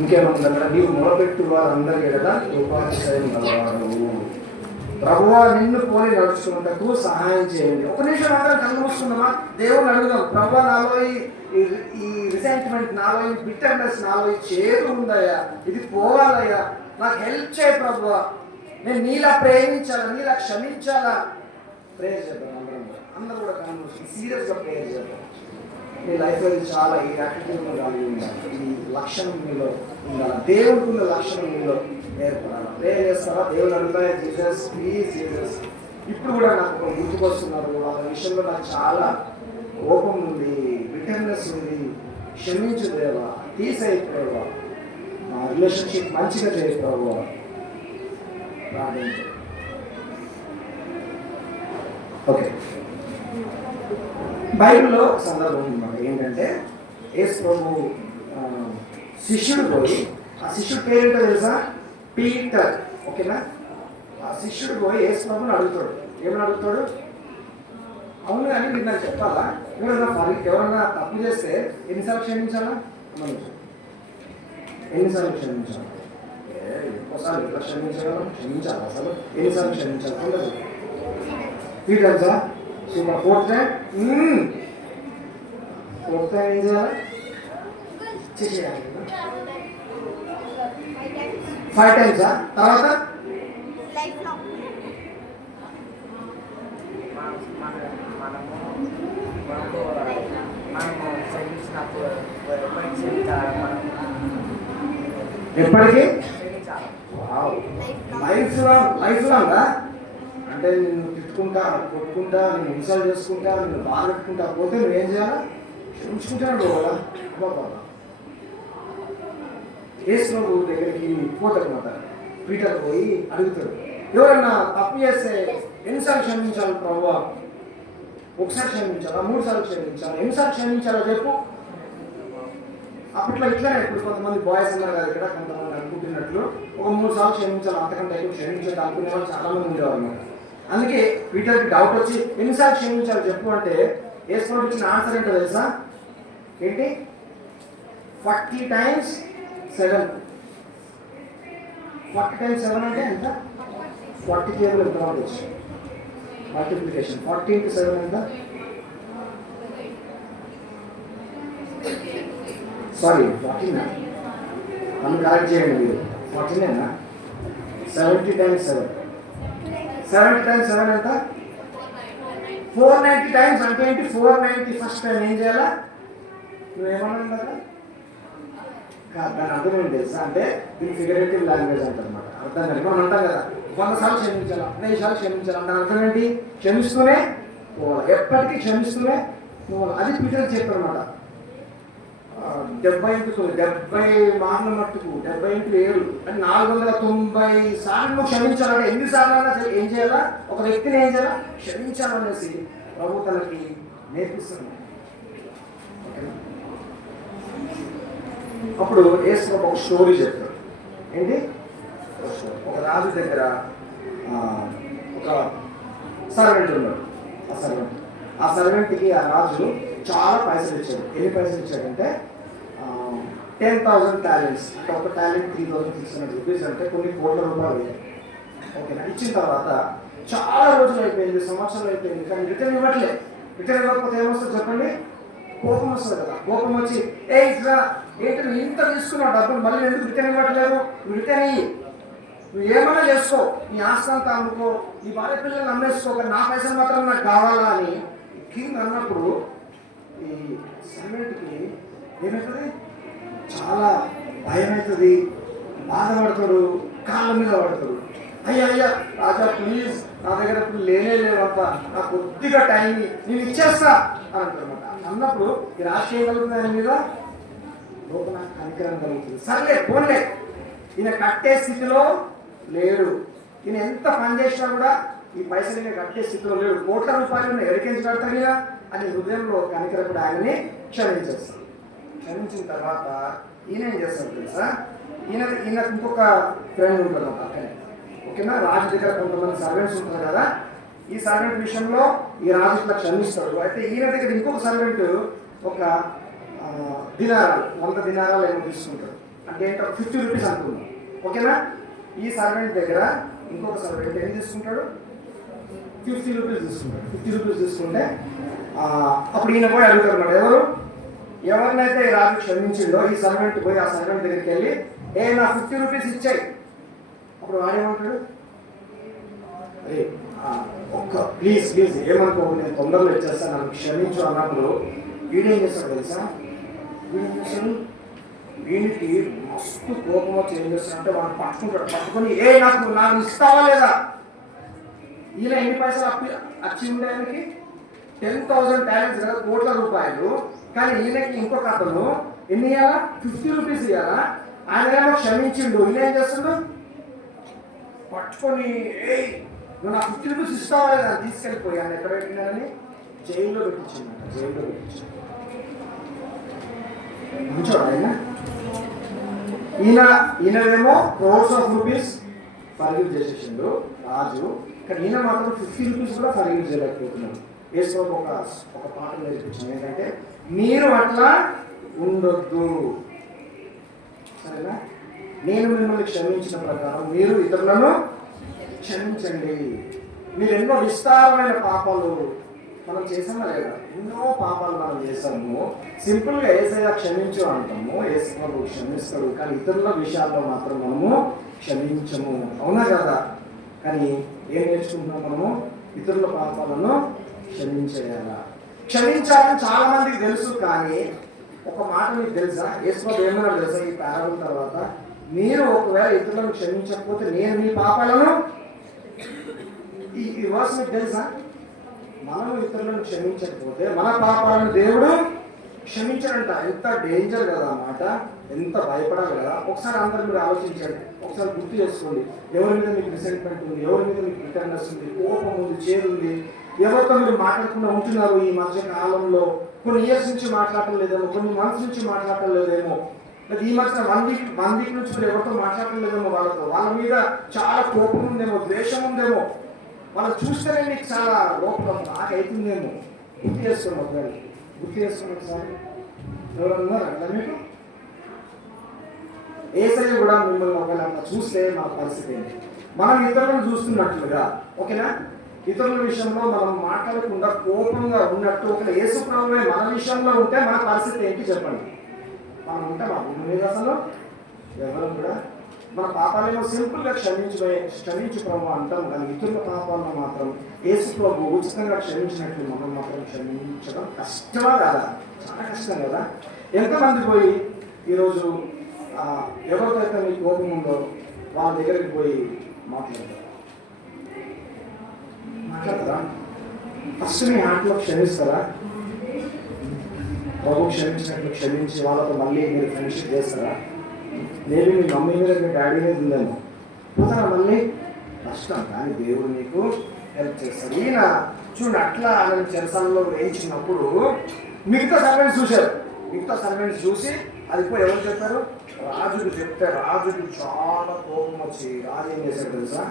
ఇంకేమంటారు? నీవు మొదలుపెట్టు వారందరి ఎడలా ఉపాధ్యాయం గలవాడు. ప్రభువా నిన్ను పోలి నడుచుకున్నటకు సహాయం చేయండి. ఒక నిమిషం మాత్రం కళ్ళు మూసుకున్నామా? దేవుని అడుగుదాం. ప్రభువా నాలో ఈ రిసెంట్మెంట్, నాలో ఈ బిట్టర్నెస్, నాలో ఈ చేదు ఉందయ్యా, ఇది పోవాలయ్యా. నాకు హెల్ప్ చేయ ప్రభువా, నేను నీలా ప్రేమించాలా, నీలా క్షమించాలా. ప్రేయర్ చేద్దాం అందరూ కూడా కన్వర్షన్ సీరియస్గా ప్రేయర్ చేద్దాం. మీ లైఫ్లో చాలా ఈ యాటిట్యూడ్ కలిగి ఉండాలి, ఈ లక్షణం మీలో ఉండాలి, దేవుడికి ఉన్న లక్షణం మీలో ఏర్పడాలి. ప్రేయర్ చేస్తారా? దేవుడు అడుగుతాయి, జీసస్ ప్లీజ్ జీసస్. ఇప్పుడు కూడా నాకు ఒక గుర్తుకొస్తున్నారు, వాళ్ళ విషయంలో నాకు చాలా కోపం ఉంది, బిటర్నెస్ ఉంది, క్షమించు దేవా, తీసేయకపోవా, మా రిలేషన్షిప్ మంచిగా చేయకపోవా. ఓకే, బైబిల్లో ఒక సందర్భం ఉందన్నమాట. ఏంటంటే యేసు ప్రభు శిష్యుడు పోయి, ఆ శిష్యుడు పేరేంటో తెలుసా? పీటర్. ఓకేనా? ఆ శిష్యుడు పోయి యేసు ప్రభుని అడుగుతాడు. ఏమని అడుగుతాడు? అవును కానీ మీరు నాకు చెప్పాలా, ఎవరన్నా తప్పు చేస్తే ఎన్నిసార్లు క్షమించాలా? ఎన్నిసార్లు క్షమించాలి? ఒక్కసారి ఇట్లా క్షమించగలం? క్షమించాలి అసలు ఎన్నిసార్లు క్షమించాలి? ఉండదు. Peter sir super. Fourth time ఏం చేయాలి? చేయాలి 5 times. తర్వాత ఎప్పటికీ లైఫ్ లాంగా. అంటే నిన్ను తిట్టుకుంటా, కొట్టుకుంటా, నేను ఇన్సల్ట్ చేసుకుంటా, నిన్ను బాగా పెట్టుకుంటా పోతే నువ్వేం చేయాలా? క్షమించుకుంటాడు కదా. బాబా యేసు ప్రభు దగ్గరికి పోతాడనమాట. పీటర్ పోయి అడుగుతాడు, ఎవరన్నా తప్పు చేస్తే ఎన్నిసార్లు క్షమించాలి ప్రభువా? ఒకసారి క్షమించాలా? 3 సార్లు క్షమించాలా? ఎన్నిసార్లు క్షమించాలో చెప్పు. అప్పట్లో ఇట్లానే, ఇప్పుడు కొంతమంది బాయ్స్ ఉన్నారు కదా ఇక్కడ, కొంతమంది అనుకుంటున్నట్లు ఒక 3 సార్లు క్షమించాలి, అంతకంటే ఎక్కువ క్షమించాలి అనుకునే వాళ్ళు చాలా మంది ఉండేవారు అన్నమాట. అందుకే పీటర్కి డౌట్ వచ్చి ఎన్నిసార్లు క్షమించాలి చెప్పు అంటే యేసు ప్రభు ఇచ్చిన ఆన్సర్ ఏంటో తెలుసా? ఏంటి? 40 times 7. 40 times 7 అంటే ఎంత? 40 కేవలం ఎంత రావచ్చు? మల్టిప్లికేషన్ 40 into 7 ఎంత? సారీ 14. నన్ను కరెక్ట్ చేయండి మీరు. 14 70 times 7. 70 times 7 ఎంత? 490 times. అంటే ఏంటి? 490 ఫస్ట్ టైం ఏం చేయాలా? నువ్వేమన్నా కదా దాని అర్థం ఏంటి తెలుసా? అంటే దీని ఫిగరేటివ్ లాంగ్వేజ్ అంటారనమాట. అర్థం కానీ మనం అంటాం కదా 100 సార్లు క్షమించాలా, 5 సార్లు క్షమించాలి. దాని అర్థం ఏంటి? క్షమిస్తూనే పోవాలి, ఎప్పటికీ క్షమిస్తూనే పోవాలి. అది పీటర్ చెప్పారనమాట. 70 మార్ల మట్టుకు 70 into 7 అంటే 490 సార్లు క్షమించాలంటే ఎన్నిసార్లు ఏం చేయాలా? ఒక వ్యక్తిని ఏం చేయాలా? క్షమించాలనేసి ప్రభు తనకి నేర్పిస్తున్నాడు. అప్పుడు యేసు ప్రభు ఒక స్టోరీ చెప్తాడు. ఏంటి? ఒక రాజు దగ్గర ఒక సర్వెంట్ ఉన్నాడు. ఆ సర్వెంట్కి ఆ రాజు చాలా పైసలు ఇచ్చాడు. ఎన్ని పైసలు ఇచ్చాడంటే 10,000 talents. అంటే ఒక టాలెంట్ 3,600 rupees, అంటే కొన్ని కోట్ల రూపాయలు. ఓకేనా? ఇచ్చిన తర్వాత చాలా రోజులు అయిపోయింది, సంవత్సరాలు అయిపోయింది, కానీ రిటర్న్ ఇవ్వట్లేదు. రిటర్న్ ఇవ్వకపోతే ఏమొస్తుంది చెప్పండి? కోపం వస్తుంది కదా. కోపం వచ్చి ఇట్లా ఏంటి నువ్వు ఇంత తీసుకున్నావు డబ్బులు, మళ్ళీ ఎందుకు రిటర్న్ ఇవ్వట్లేదు? నువ్వు రిటర్న్ ఇయ్యి, నువ్వు ఏమైనా చేసుకో, నీ ఆస్తంతా అమ్ముకో, నీ భార్య పిల్లల్ని అమ్మేసుకో, కానీ నా పైసలు మాత్రం నాకు కావాలా అని కింగ్ అన్నప్పుడు ఈ సర్వెంట్కి ఏమవుతుంది? చాలా భయం అవుతుంది, బాధపడతాడు, కాళ్ళ మీద పడతాడు. అయ్యా రాజా ప్లీజ్, నా దగ్గర ఇప్పుడు లేనే లేవంత, నాకు కొద్దిగా టైం నేను ఇచ్చేస్తా అని అంటారనమాట. అన్నప్పుడు ఈ రాజు చేయగలుగుతుంది ఆయన మీద లోపల కనికరం కలుగుతుంది. సర్లే పోన్లే, ఈయన కట్టే స్థితిలో లేడు, ఈయన ఎంత పని చేసినా కూడా ఈ పైసలు ఈయన కట్టే స్థితిలో లేడు, కోట్ల రూపాయలు ఎడికేసి కడతాడు ఈయన అని హృదయంలో కనికరప్పుడు ఆయనని క్షమించేస్తాడు. క్షమించిన తర్వాత ఈయన ఏం చేస్తాడు తెలుసా? ఈయనకు ఇంకొక ఫ్రెండ్ ఉంటుంది పక్కనే. ఓకేనా? రాజు దగ్గర కొంతమంది సర్వెంట్స్ ఉంటారు కదా. ఈ సర్వెంట్ విషయంలో ఈ రాజు ఇట్లా క్షమిస్తాడు. అయితే ఈయన దగ్గర ఇంకొక సర్వెంట్ ఒక దినారాలు 100 దినారాలు ఏమో తీసుకుంటాడు. అంటే ఏంటో 50 rupees అనుకుందాం. ఓకేనా? ఈ సర్వెంట్ దగ్గర ఇంకొక సర్వెంట్ ఏం తీసుకుంటాడు? 50 rupees తీసుకుంటాడు. 50 rupees తీసుకుంటే అప్పుడు ఈయన పోయి అడుగుతారు అన్నమాట. ఎవరినైతే రాజు క్షమించిండో ఈ సర్వెంట్ పోయి ఆ సర్వెంట్ దగ్గరికి వెళ్ళి నా 50 rupees ఇచ్చాయి, అప్పుడు వాడేమంటాడు, అరే ఒక్క ప్లీజ్ ప్లీజ్ ఏమనుకో, నేను తొందరలో ఇచ్చేస్తాను, నన్ను క్షమించు అన్నప్పుడు వీడేం చేస్తాడు తెలుసా? వీడేం చేస్తాడు, వీడికి మస్తు కోపం వచ్చి ఏం చేస్తాడంటే వాడు పట్టుకొని నాకు ఇస్తావా లేదా? ఈయన ఎన్ని పైసలు అచ్చి ఉండే ఆయనకి 10,000 టాలెంట్స్ కదా, కోట్ల రూపాయలు. కానీ ఈయనకి ఇంకొక అతను ఎన్ని ఇవ్వాలా? 50 రూపీస్ ఇవ్వాలా? ఆయన క్షమించిండు. ఈయన ఏం చేస్తుండు, పట్టుకొని నువ్వు నాకు 50 రూపీస్ ఇస్తావా లేదా తీసుకెళ్ళిపోయి ఆయన ఎక్కడ పెట్టినారని జైల్లో పెట్టించిందంట. జైల్లో పెట్టించాడు. మంచోడు ఆయన. ఈయనేమో క్రోర్స్ ఆఫ్ రూపీస్ ఫర్గివ్ చేసేసిండు రాజు. కానీ ఈయన మాత్రం 50 రూపీస్ కూడా ఫర్గివ్ చేయలేకపోతున్నాడు. యేసుప్రభు ఒక పాట నేర్పించింది ఏంటంటే, మీరు అట్లా ఉండొద్దు, సరేనా? నేను మిమ్మల్ని క్షమించిన ప్రకారం మీరు ఇతరులను క్షమించండి. మీరు ఎన్నో విస్తారమైన పాపాలు మనం చేసామా లేదా? ఎన్నో పాపాలు మనం చేసాము. సింపుల్గా యేసయ్య క్షమించు అంటాము, యేసుప్రభు క్షమిస్తాడు. కానీ ఇతరుల విషయాల్లో మాత్రం మనము క్షమించము. అవునా కదా? కానీ ఏం నేర్చుకుంటున్నాం మనము? ఇతరుల పాపాలను క్షమించేయాలా? క్షమించాలని చాలా మందికి తెలుసు. కానీ ఒక మాట మీకు తెలుసా? యేసుప్రభు ఏమన్నాడు తెలుసా ఈ పారాబుల్ తర్వాత? మీరు ఒకవేళ ఇతరులను క్షమించకపోతే నేను మీ పాపాలను, ఈ వర్స్ మీకు తెలుసా? మనం ఇతరులను క్షమించకపోతే మన పాపాలను దేవుడు క్షమించడంట. ఎంత డేంజర్ కదా అన్నమాట, ఎంత భయపడాలి కదా. ఒకసారి అందరూ మీరు ఆలోచించండి, ఒకసారి గుర్తు చేసుకోండి. ఎవరి మీద మీకు రిసెంట్మెంట్ ఉంది, ఎవరి మీద మీకు రిటర్నెస్ ఉంది, కోపం ఉంది, చేదు ఉంది, ఎవరితో మీరు మాట్లాడకుండా ఉంటున్నారు ఈ మధ్య కాలంలో. కొన్ని ఇయర్స్ నుంచి మాట్లాడటం లేదేమో, కొన్ని మంత్స్ నుంచి మాట్లాడటం లేదేమో, ఈ మధ్య వన్ వీక్ నుంచి మీరు ఎవరితో మాట్లాడటం లేదేమో, వాళ్ళ మీద చాలా కోపం ఉందేమో, ద్వేషం ఉందేమో, వాళ్ళు చూస్తేనే మీకు చాలా లోపల నాకైతుందేమో. గుర్తు చేసుకోండి, ఒకవేళ గుర్తు చేసుకోండి ఒకసారి. ఎవరన్నా అట్లా మీకు యేసయ్య కూడా మిమ్మల్ని ఒకవేళ అట్లా చూస్తే మా పరిస్థితి ఏంటి? మనం ఇతరులను చూస్తున్నట్లుగా, ఓకేనా? ఇతరుల విషయంలో మనం మాట్లాడకుండా కోపంగా ఉన్నట్టు ఒకవేళ యేసు ప్రభువే మన విషయంలో ఉంటే మన పరిస్థితి ఏంటి చెప్పండి? మనం ఉంటే మా భూమి మీద అసలు ఎవరు కూడా మన పాపాలేమో సింపుల్గా క్షమించు ప్రభు అంటాం. కానీ ఇతరుల పాపాలను మాత్రం యేసు ప్రభు ఉచితంగా క్షమించినట్లు మనం మాత్రం క్షమించడం కష్టమా కదా? చాలా కష్టం కదా. ఎంతమంది పోయి ఈరోజు ఎవరితో అయితే మీకు కోపం ఉందో వాళ్ళ దగ్గరికి పోయి మాట్లాడతారా? ఫస్ట్ మీ ఆటలో క్షమిస్తారా? ప్రభు క్షమించినట్లు క్షమించి వాళ్ళతో మళ్ళీ మీరు ఫ్రెండ్షిప్ చేస్తారా? నేను మీ మమ్మీ మీద మీ డాడీ మీద ఉందేమో, పోతారా మళ్ళీ? కష్టం. కానీ దేవుడు మీకు హెల్ప్ చేస్తాడు. ఈయన చూడండి, అట్లా ఆయన చెరసాలలో వేయించినప్పుడు మిగతా సర్వెంట్స్ చూశారు. మిగతా సర్వెంట్స్ చూసి అది పోయి ఎవరు చెప్పారు? రాజుకు చెప్తే రాజుకు చాలా కోపం వచ్చి రాజు ఏం చేశాడు తెలుసా?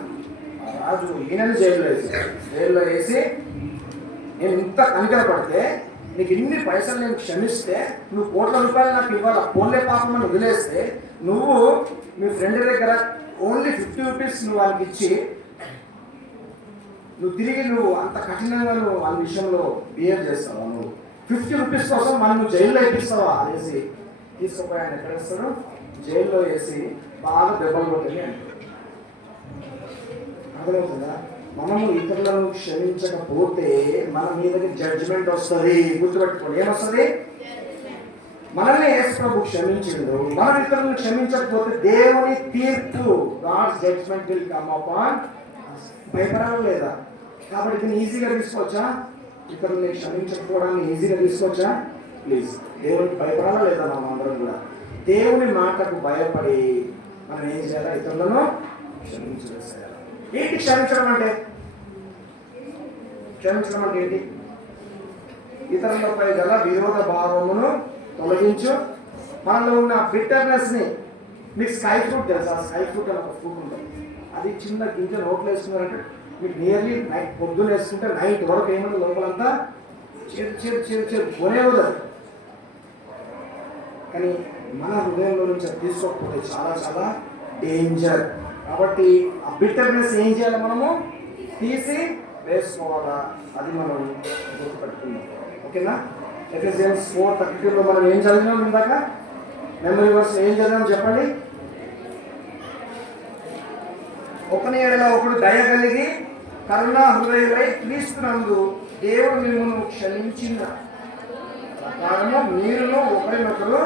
ఆ రాజు ఈయనని జైల్లో వేసి నేను ఇంత కనికరపడితే నీకు ఇన్ని పైసలు నేను క్షమిస్తే నువ్వు కోట్ల రూపాయలు నాకు ఇవ్వాలి, పోన్లే పాపం అని వదిలేస్తే నువ్వు మీ ఫ్రెండ్ దగ్గర ఓన్లీ 50 రూపీస్ నువ్వు వాళ్ళకి ఇచ్చి నువ్వు తిరిగి నువ్వు అంత కఠినంగా నువ్వు వాళ్ళ విషయంలో బిహేవ్ చేస్తావా? నువ్వు 50 రూపీస్ కోసం మనం నువ్వు జైల్లో వేపిస్తావా అనేసి తీసుకుపోయి ఆయన ఎక్కడ వేస్తాడు? జైల్లో వేసి బాగా దెబ్బలు కొట్టాలి అంటే అర్థమవుతుందా? మనము ఇతరులను క్షమించకపోతే మన మీదకి జడ్జిమెంట్ వస్తుంది. గుర్తుపెట్టుకోండి, ఏమొస్తుంది? మనల్ని యేసు ప్రభు క్షమించిండు, మనం ఇతరులను క్షమించకపోతే దేవుని తీర్పు, God's judgement will come upon. భయపడాలి లేదా? కాబట్టి దీన్ని ఈజీగా తీసుకోవచ్చా? ఇతరులని క్షమించకపోవడాన్ని ఈజీగా తీసుకోవచ్చా? ప్లీజ్, దేవునికి భయపడాలా లేదా? మనం అందరం కూడా దేవుని మాటకు భయపడి మనం ఏం చేయాలి? ఇతరులను క్షమించేయాలి. ఏంటి క్షమించడం అంటే? క్షమించడం అంటే ఏంటి? ఇతరులపై గల విరోధ భావమును తొలగించు, మనలో ఉన్న బిట్టర్నెస్ని. మీకు స్కై ఫ్రూట్ తెలుసా? స్కై ఫ్రూట్ అని ఒక ఫ్రూట్ ఉంటుంది. అది చిన్న గింజ నోట్లో వేసుకున్నారంటే మీకు నియర్లీ నైట్ పొద్దున్న వేసుకుంటే నైట్ వరకు ఏముంది లోపలంతా చేరు కొనే వదదు. కానీ మన హృదయంలో నుంచి అది తీసుకోకపోతే చాలా చాలా డేంజర్. కాబట్టి ఆ బిట్టర్నెస్ ఏం చేయాలి? మనము తీసి వేసుకోవాలా? అది మనం గుర్తుపెట్టుకుందాం, ఓకేనా? ఎఫెసియన్స్ 4:32లో మనం ఏం చదివినాం ఇందాక? మెమరీ వర్స్ ఏం చదివాం చెప్పండి? ఒకని ఎడల ఒకడు దయ కలిగి కరుణా హృదయులై క్రీస్తునందు దేవుడు మిమ్మల్ని క్షమించిన ప్రకారము మీరును ఒకరినొకరు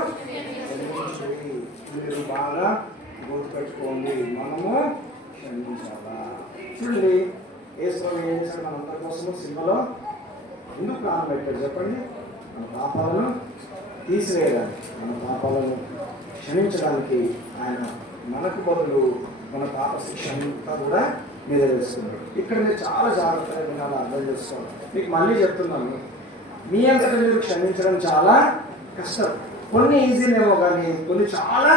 క్షమించండి. మీరు బాగా గుర్తుపెట్టుకోండి, మనము క్షమించాలా. చూడండి, యేసు ఏం చేశాడు మనందరి కోసము సినిమాలో ఎందుకు ప్రాణం పెట్టాడు చెప్పండి? మన పాపాలను తీసివేయడానికి, మన పాపాలను క్షమించడానికి ఆయన మనకు బదులు మన పాప శిక్ష అంతా కూడా మీద వేస్తున్నాడు. ఇక్కడ మీరు చాలా జాగ్రత్తగా వినాలి, అర్థం చేసుకోవాలి. మీకు మళ్ళీ చెప్తున్నాను, మీ అంతటా మీరు క్షమించడం చాలా కష్టం. కొన్ని ఈజీనేమో కానీ కొన్ని చాలా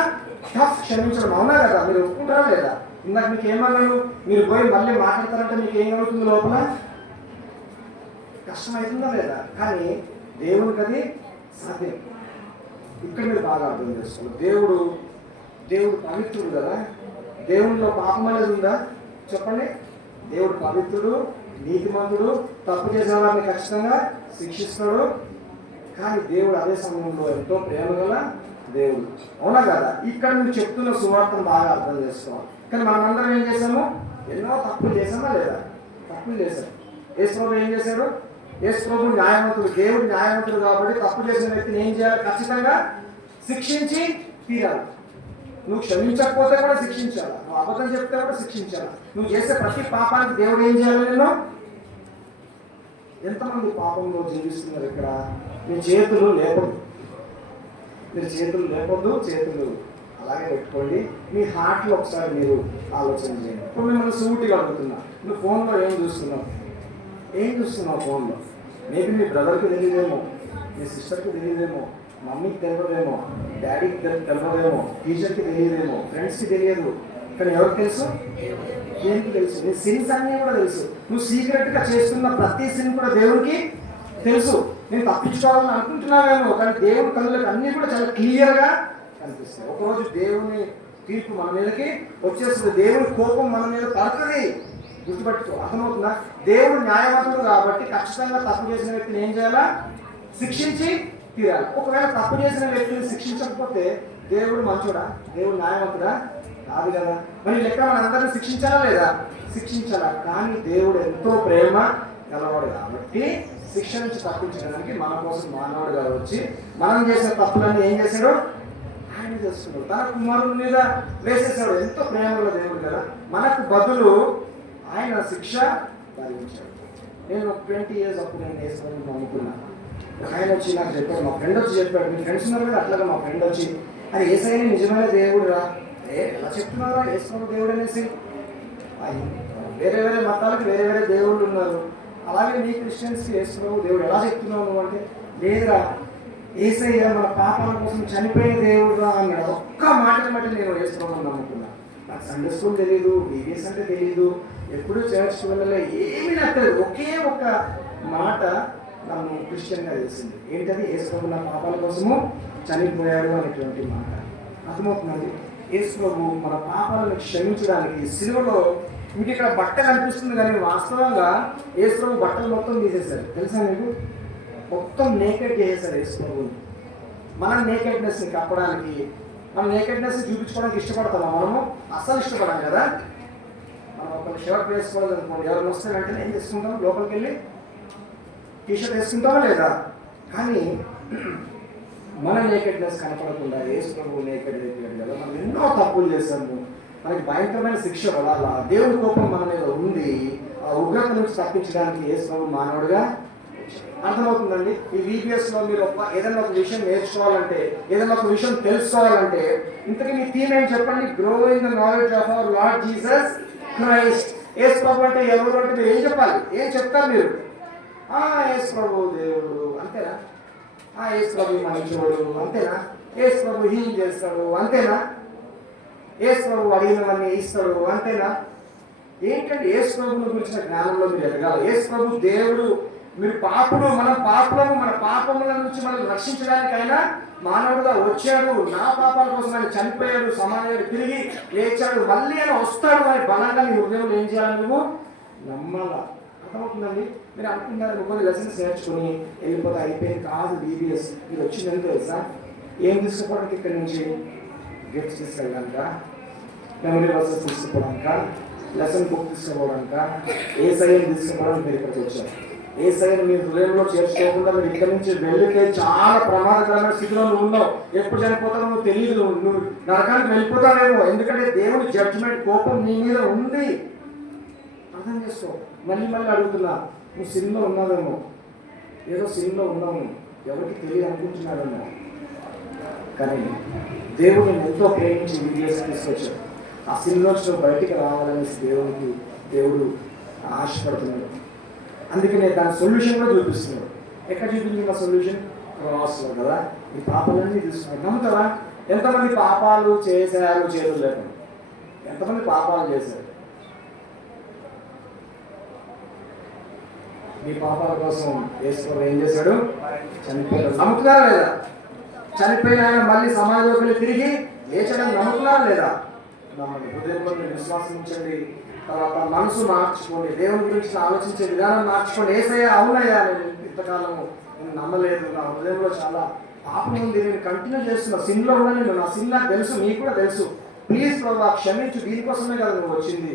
టఫ్ క్షమించడం. అవునా కదా? మీరు ఒప్పుకుంటారా లేదా? ఇందాక మీకు ఏమన్నాను, మీరు పోయి మళ్ళీ మాట్లాడతారంటే మీకు ఏం కలుగుతుంది లోపల? కష్టమవుతుందా లేదా? కానీ దేవునికి అది సాధ్యం. ఇక్కడ మీరు బాగా అర్థం చేసుకోవాలి. దేవుడు పవిత్రుడు కదా. దేవునిలో పాపం అనేది ఉందా చెప్పండి? దేవుడు పవిత్రుడు, నీతిమంతుడు, తప్పు చేసిన వారిని ఖచ్చితంగా శిక్షిస్తాడు. కానీ దేవుడు అదే సమయంలో ఎంతో ప్రేమ గల దేవుడు. అవునా కదా? ఇక్కడ మీరు చెప్తున్న సువార్తను బాగా అర్థం చేసుకోవాలి. కానీ మనమందరం ఏం చేసాము? ఎన్నో తప్పులు చేసామా లేదా? తప్పులు చేశాం. యేసు ప్రభు ఏం చేశాడు? యేసు ప్రభు న్యాయవంతుడు, దేవుడు న్యాయవంతుడు కాబట్టి తప్పు చేసిన వ్యక్తిని ఏం చేయాలి? ఖచ్చితంగా శిక్షించి తీరాలి. నువ్వు క్షమించకపోతే కూడా శిక్షించాలి, నువ్వు అబద్ధం చెప్తే కూడా శిక్షించాలి. నువ్వు చేసే ప్రతి పాపానికి దేవుడు ఏం చేయాలి? నేను ఎంతమంది పాపంలో జీవిస్తున్నారు ఇక్కడ? మీ చేతులు లేపదు, మీరు చేతులు లేపొద్దు, చేతులు అలాగే పెట్టుకోండి. మీ హార్ట్లో ఒకసారి మీరు ఆలోచన చేయండి. ఇప్పుడు మిమ్మల్ని సూటిగా అడుగుతున్నా, నువ్వు ఫోన్లో ఏం చూస్తున్నావు? ఫోన్లో? మేబీ మీ బ్రదర్కి తెలియదేమో, మీ సిస్టర్కి తెలియదేమో, మమ్మీకి తెలియదేమో, డాడీకి తెలియదేమో, టీచర్కి తెలియదేమో, ఫ్రెండ్స్కి తెలియదు. కానీ ఎవరికి తెలుసు? దేవునికి తెలుసు. నీ సిన్స్ అన్నీ కూడా తెలుసు. నువ్వు సీక్రెట్గా చేస్తున్న ప్రతి సిన్ కూడా దేవునికి తెలుసు. నేను తప్పించుకోవాలని అనుకుంటున్నావేమో, కానీ దేవుడి కళ్ళకి అన్నీ కూడా చాలా క్లియర్గా కనిపిస్తాయి. ఒకరోజు దేవుని తీర్పు మన మీదకి వచ్చేస్తుంది, దేవుని కోపం మన మీద పడుతుంది. గుర్తుపెట్టుకో, అర్థమవుతుందా? దేవుడు న్యాయవంతుడు కాబట్టి ఖచ్చితంగా తప్పు చేసిన వ్యక్తిని ఏం చేయాలా? శిక్షించి తీరాలి. ఒకవేళ తప్పు చేసిన వ్యక్తిని శిక్షించకపోతే దేవుడు మంచోడా? దేవుడు న్యాయవంతుడా? కాదు కదా. మరి లెక్క మన అందరినీ శిక్షించాలా లేదా? శిక్షించాలా. కానీ దేవుడు ఎంతో ప్రేమ గలవాడు కాబట్టి శిక్ష నుంచి తప్పించడానికి మన కోసం మానవుడుగా వచ్చి మనం చేసిన తప్పులన్నీ ఏం చేశాడు? ఆయన చేస్తున్నాడు. తన కుమారుని మీద వేసేసాడు. ఎంతో ప్రేమగల దేవుడు కదా. మనకు బదులు ఆయన శిక్ష భరించాడు. నేను 20 years అప్పుడు నేను వేసుకోవాలని అనుకున్నాను. ఆయన వచ్చి నాకు చెప్పాడు, మా ఫ్రెండ్ వచ్చి చెప్పాడు. మీ ఫ్రెండ్స్ ఉన్నారు కదా, అట్లాగా మా ఫ్రెండ్ వచ్చి అది ఏసైనా నిజమైన దేవుడు రా, ఎలా చెప్తున్నారా యేసు దేవుడు అనేసి? వేరే వేరే మతాలకు వేరే వేరే దేవుళ్ళు ఉన్నారు, అలాగే నీ క్రిస్టియన్స్కి యేసు దేవుడు ఎలా చెప్తున్నావు నువ్వు అంటే, లేదురా యేసయ్య మన పాపాల కోసం చనిపోయిన దేవుడు రా అన్నాడు. ఒక్క మాటని బట్టి నేను యేసు నమ్ముకున్నాను. నాకు సండే స్కూల్ తెలియదు, బీబీఎస్ అంటే తెలియదు, ఎప్పుడూ చర్చ్కి వెళ్ళలే, ఏమీ నాకు తెలియదు. ఒకే ఒక మాట నన్ను క్రిస్టియన్గా తెలిసింది. ఏంటది? యేసు నా పాపాల కోసము చనిపోయాడు అనేటువంటి మాట. అర్థమవుతుందండి? యేసు ప్రభు మన పాపాలను క్షమించడానికి సిలువలో, మీకు ఇక్కడ బట్ట కనిపిస్తుంది కానీ వాస్తవంగా యేసు ప్రభు బట్టలు మొత్తం తీసేశారు. తెలుసా మీకు? మొత్తం నేకెడ్ చేసేసారు యేసు ప్రభుని. మన నేకెడ్నెస్ని కప్పడానికి, మన నేకెడ్నెస్ని చూపించుకోవడానికి ఇష్టపడతామా? మనము అస్సలు ఇష్టపడాం కదా. మనం ఒక షర్ట్ వేసుకోవాలి అనుకోండి, ఎవరు వస్తే వెంటనే ఏం చేసుకుంటాం? లోపలికి వెళ్ళి టీషర్ట్ వేసుకుంటామా లేదా? కానీ మన నేకెడ్నెస్ కనపడకుండా యేసు ప్రభు నేకెడ్ అయిపోయాడు కదా. మనం ఎన్నో తప్పులు చేశాము, మనకి భయంకరమైన శిక్ష పడాలా, దేవుడి కోపం మన మీద ఉంది. ఆ ఉగ్రత నుంచి తప్పించడానికి యేసు ప్రభు మానవుడిగా. అర్థమవుతుందండి? ఈ VBSలో మీరు ఏదైనా ఒక విషయం నేర్చుకోవాలంటే, ఏదైనా ఒక విషయం తెలుసుకోవాలంటే, ఇంతకీ మీ థీమ్ ఏం చెప్పండి? Grow in the knowledge of our Lord Jesus Christ. Yesu ప్రభు అంటే ఎవరు అంటే మీరు ఏం చెప్పాలి? ఏం చెప్తారు మీరు? యేసు ప్రభు దేవుడు అంతేనా? యేసు ప్రభు మంచివాడు అంతేనా? యేసు ప్రభు హీల్ చేస్తాడు అంతేనా? యేసు ప్రభు అడిగినవన్నీ ఇస్తాడు అంతేనా? ఏంటంటే యేసు ప్రభుని గురించిన జ్ఞానంలో మీరు ఎదగాలి. యేసు ప్రభు దేవుడు, మీరు పాపులు, మనం పాపులము, మన పాపముల నుంచి మనం రక్షించడానికైనా మానవుడుగా వచ్చాడు, నా పాపాల కోసం ఆయన చనిపోయాడు, సమాజాన్ని తిరిగి లేచాడు, మళ్ళీ ఆయన వస్తాడు అని బలంగా నీ హృదయంలో ఏం చేయాలి? నువ్వు నమ్మాలా. అర్థమవుతుందండి? మీరు అనుకుంటున్నారు కొన్ని లెసన్స్ నేర్చుకుని వెళ్ళిపోతే అయిపోయింది కాదు. BBS మీరు వచ్చిందని తెలుసా? ఏం తీసుకుపోవడానికి ఇక్కడి నుంచి గిఫ్ట్స్ తీసుకెళ్ళడానిక, మెమరీ వర్సెస్ తీసుకోవడానిక, లెసన్ బుక్ తీసుకోవడానిక, ఏసఐని తీసుకోవడానికి మీరు ఇక్కడికి వచ్చారు. ఏసఐని మీ హృదయంలో చేర్చుకోకుండా మీరు ఇక్కడి నుంచి వెళ్తే చాలా ప్రమాదకరమైన స్థితిలో నువ్వు ఉన్నావు. ఎప్పుడు చనిపోతావు నువ్వు తెలియదు, నువ్వు నరకానికి వెళ్ళిపోతావేమో. ఎందుకంటే దేవుని జడ్జిమెంట్ కోపం నీ మీద ఉంది. అర్థం చేసుకో. మళ్ళీ మళ్ళీ అడుగుతున్నా, నువ్వు సినిమా ఉన్నావేమో, ఏదో సినిమాలో ఉన్నావు, ఎవరికి తెలియదు అనుకుంటున్నాడేమో. కానీ దేవుడు ఎంతో ప్రేమించి వీడియోస్ తీసుకొచ్చాడు. ఆ సినిమాలో బయటికి రావాలని దేవుడు ఆశపడుతున్నాడు. అందుకనే దాని సొల్యూషన్ కూడా చూపిస్తున్నాడు. ఎక్కడ చూపించిన సొల్యూషన్? క్రాస్లో కదా. ఈ పాపాలన్నీ తీసుకున్నాడు. నమ్ముతారా? ఎంతమంది పాపాలు చేశారు చేతులు లేకుండా? ఎంతమంది పాపాలు చేశారు? మీ పాపాల కోసం యేసు ఏం చేశాడు? చనిపోయాడు. నమ్ముతున్నారా లేదా? చనిపోయిన ఆయన మళ్ళీ సమాజంలోకి తిరిగి లేచడం నమ్ముతున్నారా లేదా? నమ్మండి. హృదయంలో మీరు విశ్వాసం ఉంచండి. తర్వాత మనసు మార్చుకోండి. దేవుని గురించి ఆలోచించే విధానం మార్చుకోండి. ఏసయ్యా అవునయ్యా, నేను ఇంతకాలము నేను నమ్మలేదు, నా హృదయంలో చాలా పాపం ఉంది, నేను కంటిన్యూ చేస్తున్నా, సిన్లో ఉన్నా, నేను నా సిన్ నాకు తెలుసు, నీకు కూడా తెలుసు, ప్లీజ్ ప్రభు క్షమించు, దీనికోసమే కదా నువ్వు వచ్చింది,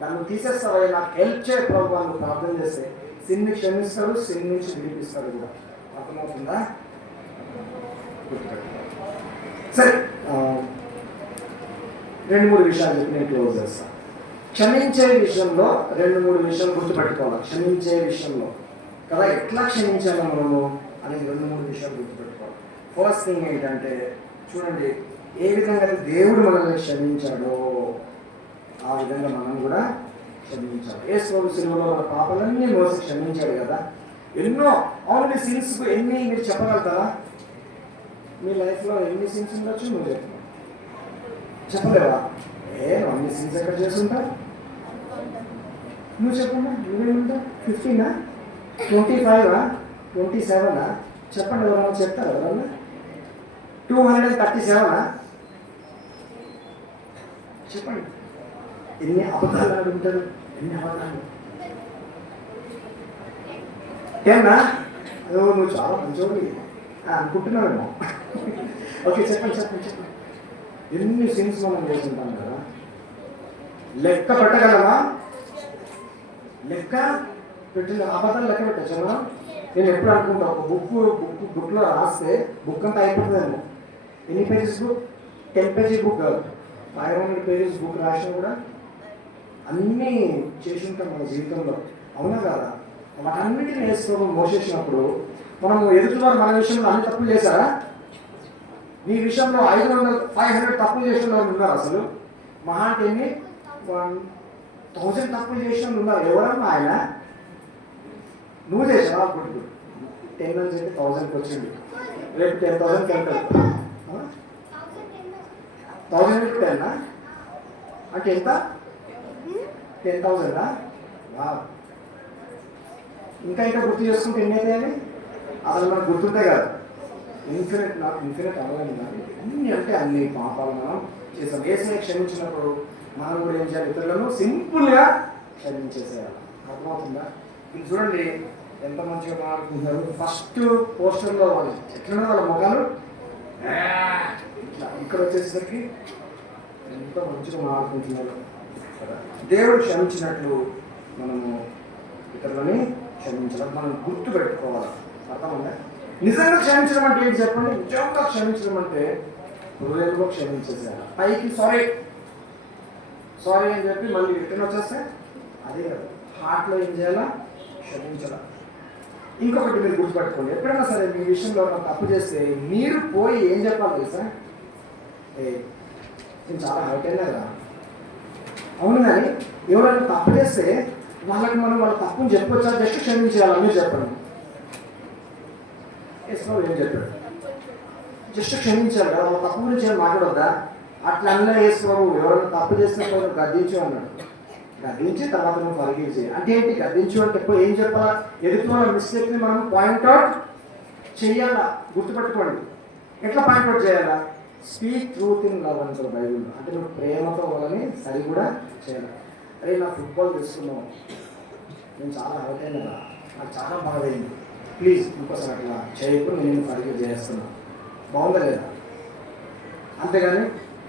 నన్ను తీసేస్తావయ్యా, నాకు హెల్ప్ చేయ ప్రభు నువ్వు ప్రార్థన చేస్తే సిన్ని క్షమిస్తాడు, సిన్ నుంచి విడిపిస్తాడు కూడా. అర్థమవుతుందా? సరే, 2-3 విషయాలు చెప్పి నేను క్లోజ్ చేస్తాను. క్షమించే విషయంలో 2-3 విషయాలు గుర్తుపెట్టుకోవాలి. క్షమించే విషయంలో కదా, ఎట్లా క్షమించాలో మనము అనేది 2-3 విషయాలు గుర్తుపెట్టుకోవాలి. ఫస్ట్ థింగ్ ఏంటంటే, చూడండి, ఏ విధంగా దేవుడు మనల్ని క్షమించాడో ఆ విధంగా మనం కూడా క్షమించాలి. యేసు ప్రభు సిలువలో మన పాపాలన్నీ మోసి క్షమించాడు కదా. ఎన్నో అవును సిన్స్ ఎన్ని మీరు చెప్పగలుగుతారా? మీ లైఫ్లో ఎన్ని సిన్స్ ఉండొచ్చు? నువ్వు చెప్పలేవా? అన్ని సిన్స్ ఎక్కడ చేస్తుంటా? నువ్వు చెప్పమ్మా, నువ్వేముంటా? 15, 25, 27? చెప్పండి, ఎవరన్నా చెప్తారు? ఎవరన్నా 237? చెప్పండి. ఎన్ని అబద్ధాలు అడుగుతారు? ఎన్ని అబద్ధాలు? 10? నువ్వు చాలా మంచోడి అనుకుంటున్నావేమో. ఓకే, చెప్పండి చెప్పండి చెప్పండి. ఎన్ని సిన్స్ మనం చేస్తుంటాం కదా, లెక్క పెట్టగలమా? లెక్క పెట్టిన అబద్ధాలు లెక్క పెట్టచ్చు మనం. నేను ఎప్పుడు అనుకుంటా, ఒక బుక్లో రాస్తే బుక్ అంతా అయిపోతుందేమో. ఎన్ని పేజెస్ బుక్? 10 పేజీ బుక్ కాదు, 500 పేజెస్ బుక్ రాసినా కూడా అన్నీ చేసి ఉంటాం మన జీవితంలో. అవునా కాదా? వాటన్నిటిని వేసుకోవడం మోసేసినప్పుడు మనం ఎదుటివారు మన విషయంలో అన్ని తప్పులు చేశారా? నీ విషయంలో 500 తప్పులు చేసిన వాళ్ళు ఉన్నారు. అసలు మహా అంటే ఎన్ని 1000 తప్పులు చేసిన వాళ్ళు ఉన్నారు. ఎవరన్నా ఆయన? నువ్వు చేసావా? గుడ్. 10 నుంచి 1000కి వచ్చింది. రేపు 10,000కి వెళ్తాడు. 1000 × 10 అంటే ఎంత? 10,000. ఇంకా గుర్తు చేసుకుంటే ఎన్ని అయితే అని అసలు మనకు గుర్తుంటే కదా. ఇన్ఫినిట్ అవ్వలేదు. అన్ని అంటే అన్ని పాపాలు మనం చేసాం. ఏసై క్షమించినప్పుడు మనం కూడా ఏం చేయాలి? ఇతరులను సింపుల్గా క్షమించేసేయాలి. అర్థమవుతుందా? ఇది చూడండి ఎంత మంచిగా మాట్లాడుకుంటున్నారు. ఫస్ట్ పోస్టర్లో వాళ్ళు ఎట్లన్నా వాళ్ళ ముఖాలు ఇట్లా, ఇక్కడ వచ్చేసరికి ఎంతో మంచిగా మాట్లాడుకుంటున్నారు. దేవుడు క్షమించినట్లు మనము ఇతరులని క్షమించాలి. మనం గుర్తు పెట్టుకోవాలి. అర్థమైందా? నిజంగా క్షమించడం అంటే ఏంటి చెప్పండి? నిజంగా క్షమించడం అంటే హృదయంలో క్షమించేసేయాలి. పైకి సారీ అని చెప్పి మళ్ళీ రిటర్న్ వచ్చేస్తే అదే కదా. హార్ట్లో ఏం చేయాలా? క్షమించాల. ఇంకొకటి మీరు గుర్తుపెట్టుకోండి, ఎప్పుడైనా సరే మీ విషయంలో తప్పు చేస్తే మీరు పోయి ఏం చెప్పాలి తెలుసా? నేను చాలా హైట్ అయినా కదా. అవును, కానీ ఎవరైనా తప్పు చేస్తే వాళ్ళకి మనం వాళ్ళ తప్పుని చెప్పొచ్చా? జస్ట్ క్షమించేయాలి. మీరు చెప్పండి. ఏం చెప్పాడు? జస్ట్ క్షమించాలి కదా, వాళ్ళ తప్పు గురించి ఏం మాట్లాడొద్దా? అట్లా అన్నా వేసుకోవు. ఎవరైనా తప్పు చేస్తే నువ్వు గద్దించు అన్నాడు. గద్దించి తర్వాత నువ్వు ఫర్గివ్ చేయి అంటే ఏంటి? గద్దించు అంటే ఏం చెప్పాలా? ఎదుటి వాళ్ళ మిస్టేక్ని మనం పాయింట్అవుట్ చెయ్యాలా. గుర్తుపెట్టుకోండి. ఎట్లా పాయింట్అవుట్ చేయాలా? స్పీక్ ట్రూత్ ఇన్ లవ్ అంటారు బైబిల్లో. అంటే నువ్వు ప్రేమతో వాళ్ళని సరి కూడా చేయాలి. అరే నా ఫుట్బాల్ తీసుకున్నావు, నేను చాలా హర్ట్ అయినా, నాకు చాలా బాధైంది, ప్లీజ్ ఇంకోసారి అట్లా చేయకు, నేను ఫర్గివ్ చేస్తున్నాను. బాగుందా లేదా? అంతేగాని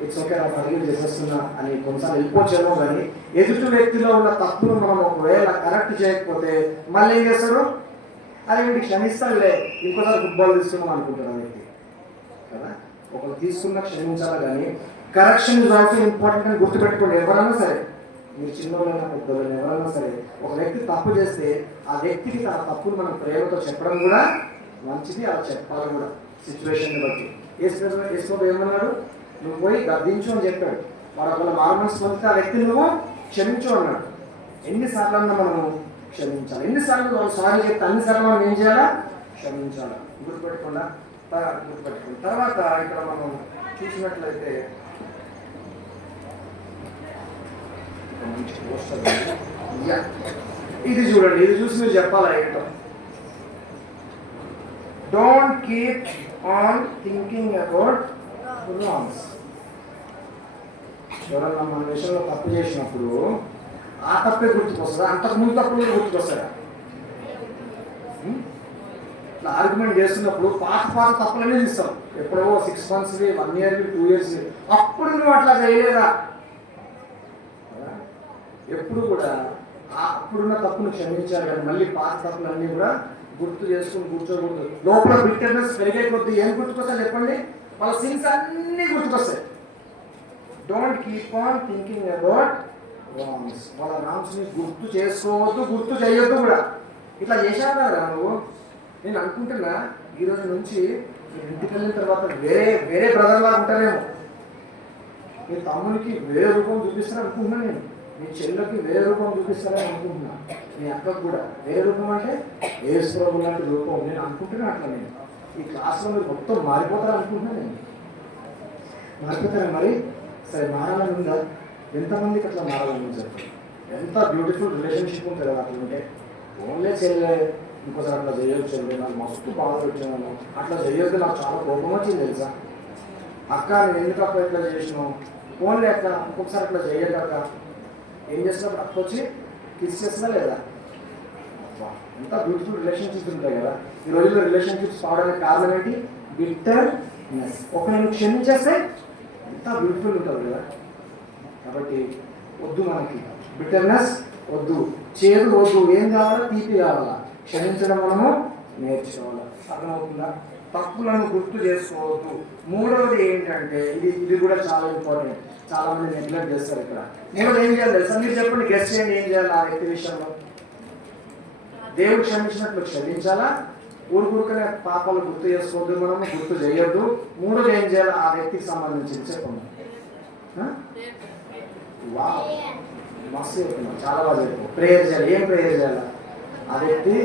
ఇట్స్ ఓకే నా ఫర్గివ్ చేసేస్తున్నా అని కొన్నిసార్లు వెళ్ళిపోవచ్చేమో, కానీ ఎదుటి వ్యక్తిలో ఉన్న తప్పును మనం ఒకవేళ కరెక్ట్ చేయకపోతే మళ్ళీ ఏం చేస్తాడు? అది వీడికి క్షమిస్తాడులే, ఇంకోసారి ఫుట్బాల్ తీసుకున్నాం అనుకుంటాడు వ్యక్తి కదా. ఒకరు తీసుకున్నా క్షమించాలి, కానీ కరెక్షన్ ఇస్ ఆల్సో ఇంపార్టెంట్ అని గుర్తుపెట్టుకోండి. ఎవరైనా సరే, మీరు చిన్నవాళ్ళైనా పెద్దవాళ్ళైనా ఎవరైనా సరే, ఒక వ్యక్తి తప్పు చేస్తే ఆ వ్యక్తికి తన తప్పును మనం ప్రేమతో చెప్పడం కూడా మంచిది, అలా చెప్పాలి కూడా సిచ్యువేషన్ బట్టి. యేసు ఏమన్నాడు? నువ్వు పోయి గద్దించు అని చెప్పాడు. వాడు ఒకవేళ మారుమనసు పొందితే ఆ వ్యక్తిని నువ్వు క్షమించు అన్నాడు. ఎన్నిసార్లు అన్నా మనము క్షమించాలి. ఎన్నిసార్లు సారీ చెప్తే అన్నిసార్లు మనం ఏం చేయాలా? క్షమించాలి. గుర్తుపెట్టుకోండి. తర్వాత ఇక్కడ మనం చూసినట్లయితే మంచి పోస్టర్ ఇది చూడండి, ఇది చూసి మీరు చెప్పాలా ఏంటో. Don't keep on thinking about wrongs. ఎవరన్నా మన విషయంలో తప్పు చేసినప్పుడు ఆ తప్పే గుర్తుకొస్తుందా? అంతకుముందు తప్పులు గుర్తుకొస్తారా? ఇట్లా ఆర్గ్యుమెంట్ చేస్తున్నప్పుడు పాత తప్పులనే తీస్తాం. ఎప్పుడో 6 months, 1 year, 2 years, అప్పుడు నువ్వు అట్లా చేయలేదా? ఎప్పుడు కూడా అప్పుడున్న తప్పును క్షమించాలి, కానీ మళ్ళీ పాత తప్పులన్నీ కూడా గుర్తు చేసుకుని కూర్చోకూడదు. లోపల బిట్టర్నెస్ పెరిగే కొద్దీ ఏం గుర్తుకొస్తాయి చెప్పండి? వాళ్ళ సిన్స్ అన్నీ గుర్తుకొస్తాయి. Don't keep on thinking about wrongs. వాళ్ళ రాంగ్స్ని గుర్తు చేసుకోవద్దు, గుర్తు చేయొద్దు కూడా. ఇట్లా చేశావు కదా నువ్వు. నేను అనుకుంటున్నా ఈ రోజు నుంచి ఇంటికి వెళ్ళిన తర్వాత వేరే బ్రదర్ లాగా ఉంటారేమో. మీ తమ్మునికి వేరే రూపం చూపిస్తారని అనుకుంటున్నాను నేను. మీ చెల్లెకి వేరే రూపం చూపిస్తారని అనుకుంటున్నా. మీ అక్కకు కూడా వేరే రూపం అంటే యేసు ప్రభువు లాంటి రూపం నేను అనుకుంటున్నా. అట్లా నేను ఈ క్లాస్లో మీరు మొత్తం మారిపోతారు అనుకుంటున్నాను నేను. మారిపోతారా మరి? సరే, మారాలని ఉందా? ఎంతమందికి అట్లా మారాలని ఉంది చెప్పండి? ఎంత బ్యూటిఫుల్ రిలేషన్షిప్ ఉంటుంది కదా అట్లా ఉంటే. ఓన్లీ చెల్లె ఇంకోసారి అట్లా చేయొచ్చు, చెల్లె నాకు మస్తు బాధ వచ్చాను, అట్లా చేయొద్దు, నాకు చాలా కోపం వచ్చింది తెలుసా. అక్క నేను ఎందుకు అక్క ఇట్లా చేసినావు? ఓన్లీ అట్లా ఇంకొకసారి అట్లా చేయక ఏం చేస్తున్నప్పుడు అక్క వచ్చి కిస్ చేస్తున్నా లేదా? ఎంత బ్యూటిఫుల్ రిలేషన్షిప్స్ ఉంటాయి కదా. ఈ రోజుల్లో రిలేషన్షిప్స్ కావడానికి కారణం ఏంటి? బిట్టర్నెస్. ఒక నేను క్షమించేస్తే ఎంత బ్యూటిఫుల్ ఉంటుంది కదా. కాబట్టి వద్దు, మనకి బిట్టర్నెస్ వద్దు, చేదు వద్దు. ఏం కావాలా? తీపి కావాలా? క్షమించడం మనము నేర్చుకోవాలి. అర్థమవుతుందా? తప్పులను గుర్తు చేసుకోవద్దు. మూడవది ఏంటంటే ఇది కూడా చాలా ఇంపార్టెంట్. చాలా మంది నెగ్లెక్ట్ చేస్తారు ఇక్కడ. మూడోది ఏం చేయాలి తెలుసా? మీరు చెప్పండి, గెస్ట్ చేయండి. ఏం చేయాలి ఆ వ్యక్తి విషయంలో? దేవుడు క్షమించినట్లు క్షమించాలా? ఊరుకనే పాపాలు గుర్తు చేసుకోవద్దు, మనము గుర్తు చేయొద్దు. మూడోది ఏం చేయాలి ఆ వ్యక్తికి సంబంధించి చెప్పండి. మస్తు చెప్తున్నాం, చాలా బాగా చెప్తాం. ప్రేయర్ చేయాలి. ఏం ప్రేయర్ చేయాలి? ఆ వ్యక్తి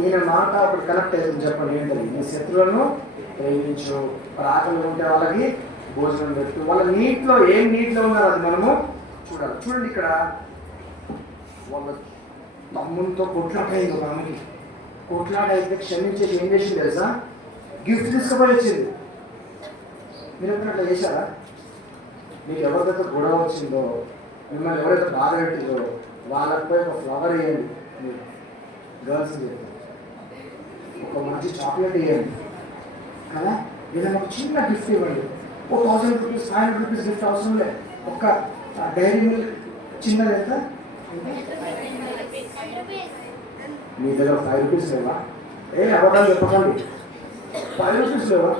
ఈయన మాట ఒకటి కనెక్ట్ అవుతుంది. చెప్పండి ఏంటది? నీ శత్రువులను ప్రేమించు, ఆకలి ఉంటే వాళ్ళకి భోజనం పెట్టు. వాళ్ళ నీటిలో ఏం నీటిలో ఉన్నారో అది మనము చూడాలి. చూడండి, ఇక్కడ వాళ్ళ తమ్మునితో కొట్లాటైంది. ఒక ఆమెకి కొట్లాట అయితే క్షమించేసి ఏం చేసింది తెలుసా? గిఫ్ట్ తీసుకుపోయి వచ్చింది. మీరు ఎప్పుడు అట్లా చేశారా? మీకు ఎవరికైతే గొడవ వచ్చిందో, మిమ్మల్ని ఎవరైతే బాధ పెట్టిందో వాళ్ళకి పోయి ఒక ఫ్లవర్ వేయండి. మీరు గర్ల్స్ ఒక మంచి చాక్లెట్ ఇవ్వండి కదా. ఏదైనా ఒక చిన్న గిఫ్ట్ ఇవ్వండి. ఓ 1000 రూపీస్, 500 రూపీస్ గిఫ్ట్ అవసరం లేదు. ఒక డైరీ మిల్క్ చిన్నది ఎంత? మీ దగ్గర 5 రూపీస్ లేవా? అబద్ధాలు చెప్పకండి. 5 రూపీస్ లేవా?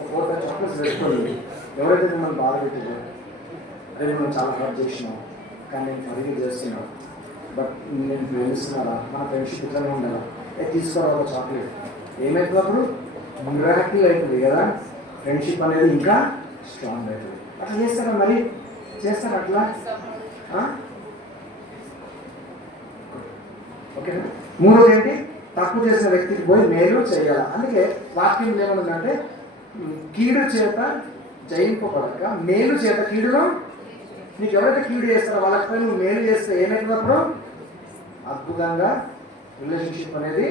ఒక 4 చాక్లెట్స్ పెట్టుకోండి. ఎవరైతే మిమ్మల్ని బాధ పెట్టిందో, అదే మనం చాలా హర్ట్ చేసినాం, కానీ నేను ఫర్గివ్ చేస్తున్నాను, బట్ నేను ప్రేమిస్తున్నారా? మన ఫ్రెండ్షిప్ ఇట్లానే ఉండాలా? తీసుకోవాలి ఒక చాక్లెట్. ఏమైపోయినప్పుడు మిరాకిల్ అవుతుంది కదా. ఫ్రెండ్షిప్ అనేది ఇంకా స్ట్రాంగ్ అవుతుంది. అట్లా చేస్తారా? మరి చేస్తారా అట్లా? ఓకేనా? మూడోది ఏంటి? తప్పు చేసిన వ్యక్తికి పోయి మేలు చేయాలి. అందుకే వాక్యం ఏమన్నదంటే కీడు చేత జయింపబడక మేలు చేత కీడును. నీకు ఎవరైతే కీడు చేస్తారో వాళ్ళకి పోయి నువ్వు మేలు చేస్తే ఏమైనప్పుడు అద్భుతంగా రిలేషన్షిప్ అనేది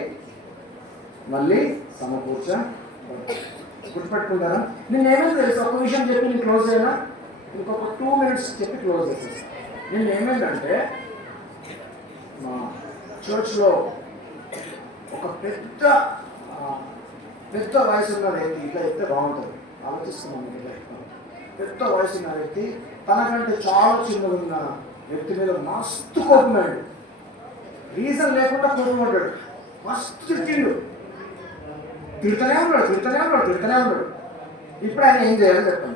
మళ్ళీ సమకూర్చ. గుర్తుపెట్టుకుంటారా? నేను ఏమైనా తెలుసు, ఒక విషయం చెప్పి నేను క్లోజ్ అయినా, ఇంకొక 2 minutes చెప్పి క్లోజ్ చేసేస్తాను. నేను ఏమైందంటే మా చర్చ్లో ఒక పెద్ద వయసు ఉన్న వ్యక్తి ఇట్లా చెప్తే బాగుంటుంది. ఆలోచిస్తున్నాను ఇట్లా చెప్తాను. పెద్ద వయసు ఉన్న వ్యక్తి తనకంటే చాలా చిన్నగా ఉన్న వ్యక్తి మీద మస్తు కోపమాడు. రీజన్ లేకుండా కోపమాడాడు, మస్తు తిట్టిండు, తిడుతూనే ఉన్నాడు. ఇప్పుడు ఆయన ఏం చేయాలి చెప్పండి?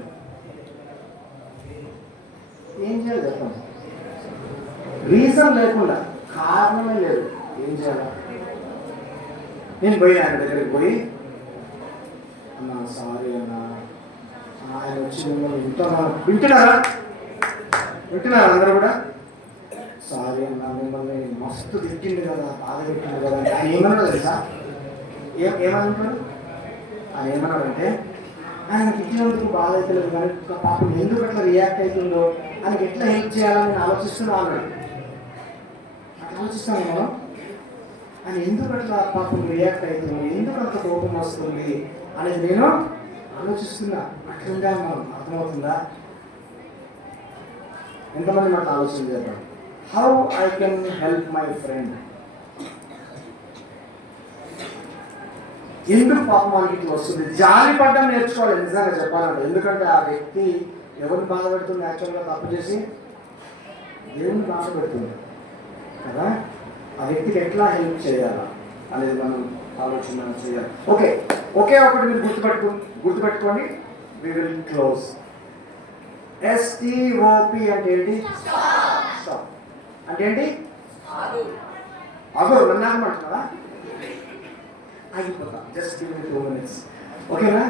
రీజన్ లేకుండా, కారణమే లేదు, ఏం చేయాలి? నేను పోయి ఆయన దగ్గరికి పోయి, అన్నా సారీ అన్నా, ఆయన వచ్చి మిమ్మల్ని వింటున్నారా అందరూ కూడా? సారీ అన్నా, మిమ్మల్ని మస్తు తిట్టిండు కదా, బాధ పెట్టిండు కదా. ఆయన ఏమన్నాడు తెలుసా? ఏమనుకుంటాడు ఆయన? ఏమన్నాడంటే, ఆయన తిట్టినందుకు బాధ అవుతలేదు కానీ పాపం ఎందుకు అట్లా రియాక్ట్ అవుతుందో, ఆయనకి ఎట్లా హెల్ప్ చేయాలని నేను ఆలోచిస్తున్నా అన్నాడు. అట్లా ఆలోచిస్తాను మనం, ఆయన ఎందుకు అట్లా పాపం రియాక్ట్ అవుతుంది, ఎందుకు అంత కోపం వస్తుంది అనేది నేను ఆలోచిస్తున్నా. అట్లుందా మనం? అర్థమవుతుందా? ఎంతమంది మనకు ఆలోచన చేద్దాం. How I can help my friend. ఎందుకు పాపం మనకి ఇట్లా వస్తుంది? జాలి పడ్డం నేర్చుకోవాలి నిజంగా చెప్పాలంటే. ఎందుకంటే ఆ వ్యక్తి ఎవరిని బాధ పెడుతుంది? యాక్చువల్గా తప్పు చేసి దేవుని బాధ పెడుతుంది కదా. ఆ వ్యక్తికి ఎట్లా హెల్ప్ చేయాలా అనేది మనం ఆలోచన చేయాలి. ఒకే ఒకటి మీరు గుర్తుపెట్టుకోండి. We will close. STOP అంటే ఏంటి? స్టాప్ అంటే ఏంటి? అగో నన్నామంటున్నారా? ఆగిపోతా. Just give me 2 minutes. ఓకేనా?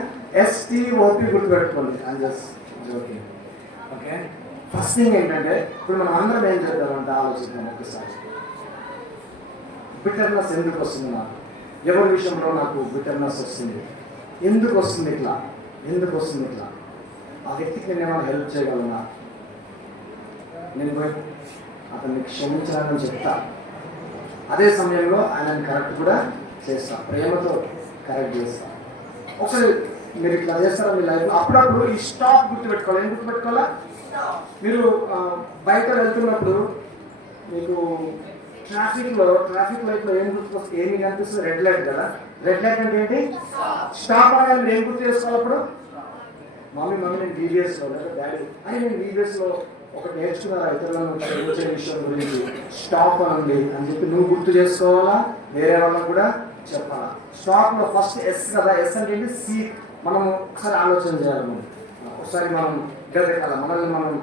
STOP గుర్తుపెట్టుకోండి. ఓకే. ఫస్ట్ థింగ్ ఏంటంటే, ఇప్పుడు మనం అందరం ఏం చేద్దామంటే ఆలోచిద్దాం ఒకసారి. బిటర్నెస్ ఎందుకు వస్తుంది నాకు? ఎవరి విషయంలో నాకు బిటర్నెస్ వస్తుంది? ఎందుకు వస్తుంది ఇట్లా? ఆ వ్యక్తికి నేను ఏమైనా హెల్ప్ చేయగలనా? నేను పోయి అతన్ని క్షమించాలని చెప్తా. అదే సమయంలో ఆయనని కరెక్ట్ కూడా చేస్తా, ప్రేమతో కరెక్ట్ చేస్తా. ఒకసారి మీరు ఇట్లా చేస్తారా మీ లైఫ్లో? అప్పుడప్పుడు ఈ స్టాప్ గుర్తుపెట్టుకోవాలి. ఏం గుర్తుపెట్టుకోవాలా? మీరు బయట వెళ్తున్నప్పుడు మీకు ట్రాఫిక్ లైట్లో ఏమి కనిపిస్తుంది? రెడ్ లైట్ కదా. రెడ్ లైట్ అంటే ఏంటి? స్టాప్ అనేది మీరు ఏం గుర్తు చేసుకోవాలి? అప్పుడు మమ్మీ నేను VBSలో డాడీ అని నేను VBSలో ఒకటి నేర్చుకున్నారా ఇతరులను చదివించే విషయం గురించి? స్టాప్ అనండి అని చెప్పి నువ్వు గుర్తు చేసుకోవాలా, వేరే వాళ్ళకు కూడా చెప్పాలా. స్టాప్లో ఫస్ట్ S కదా. S అంటే ఏంటి? సీక్. మనం ఒకసారి ఆలోచన చేయాలి. ఒకసారి మనం గదెక్కాలి, మనల్ని మనం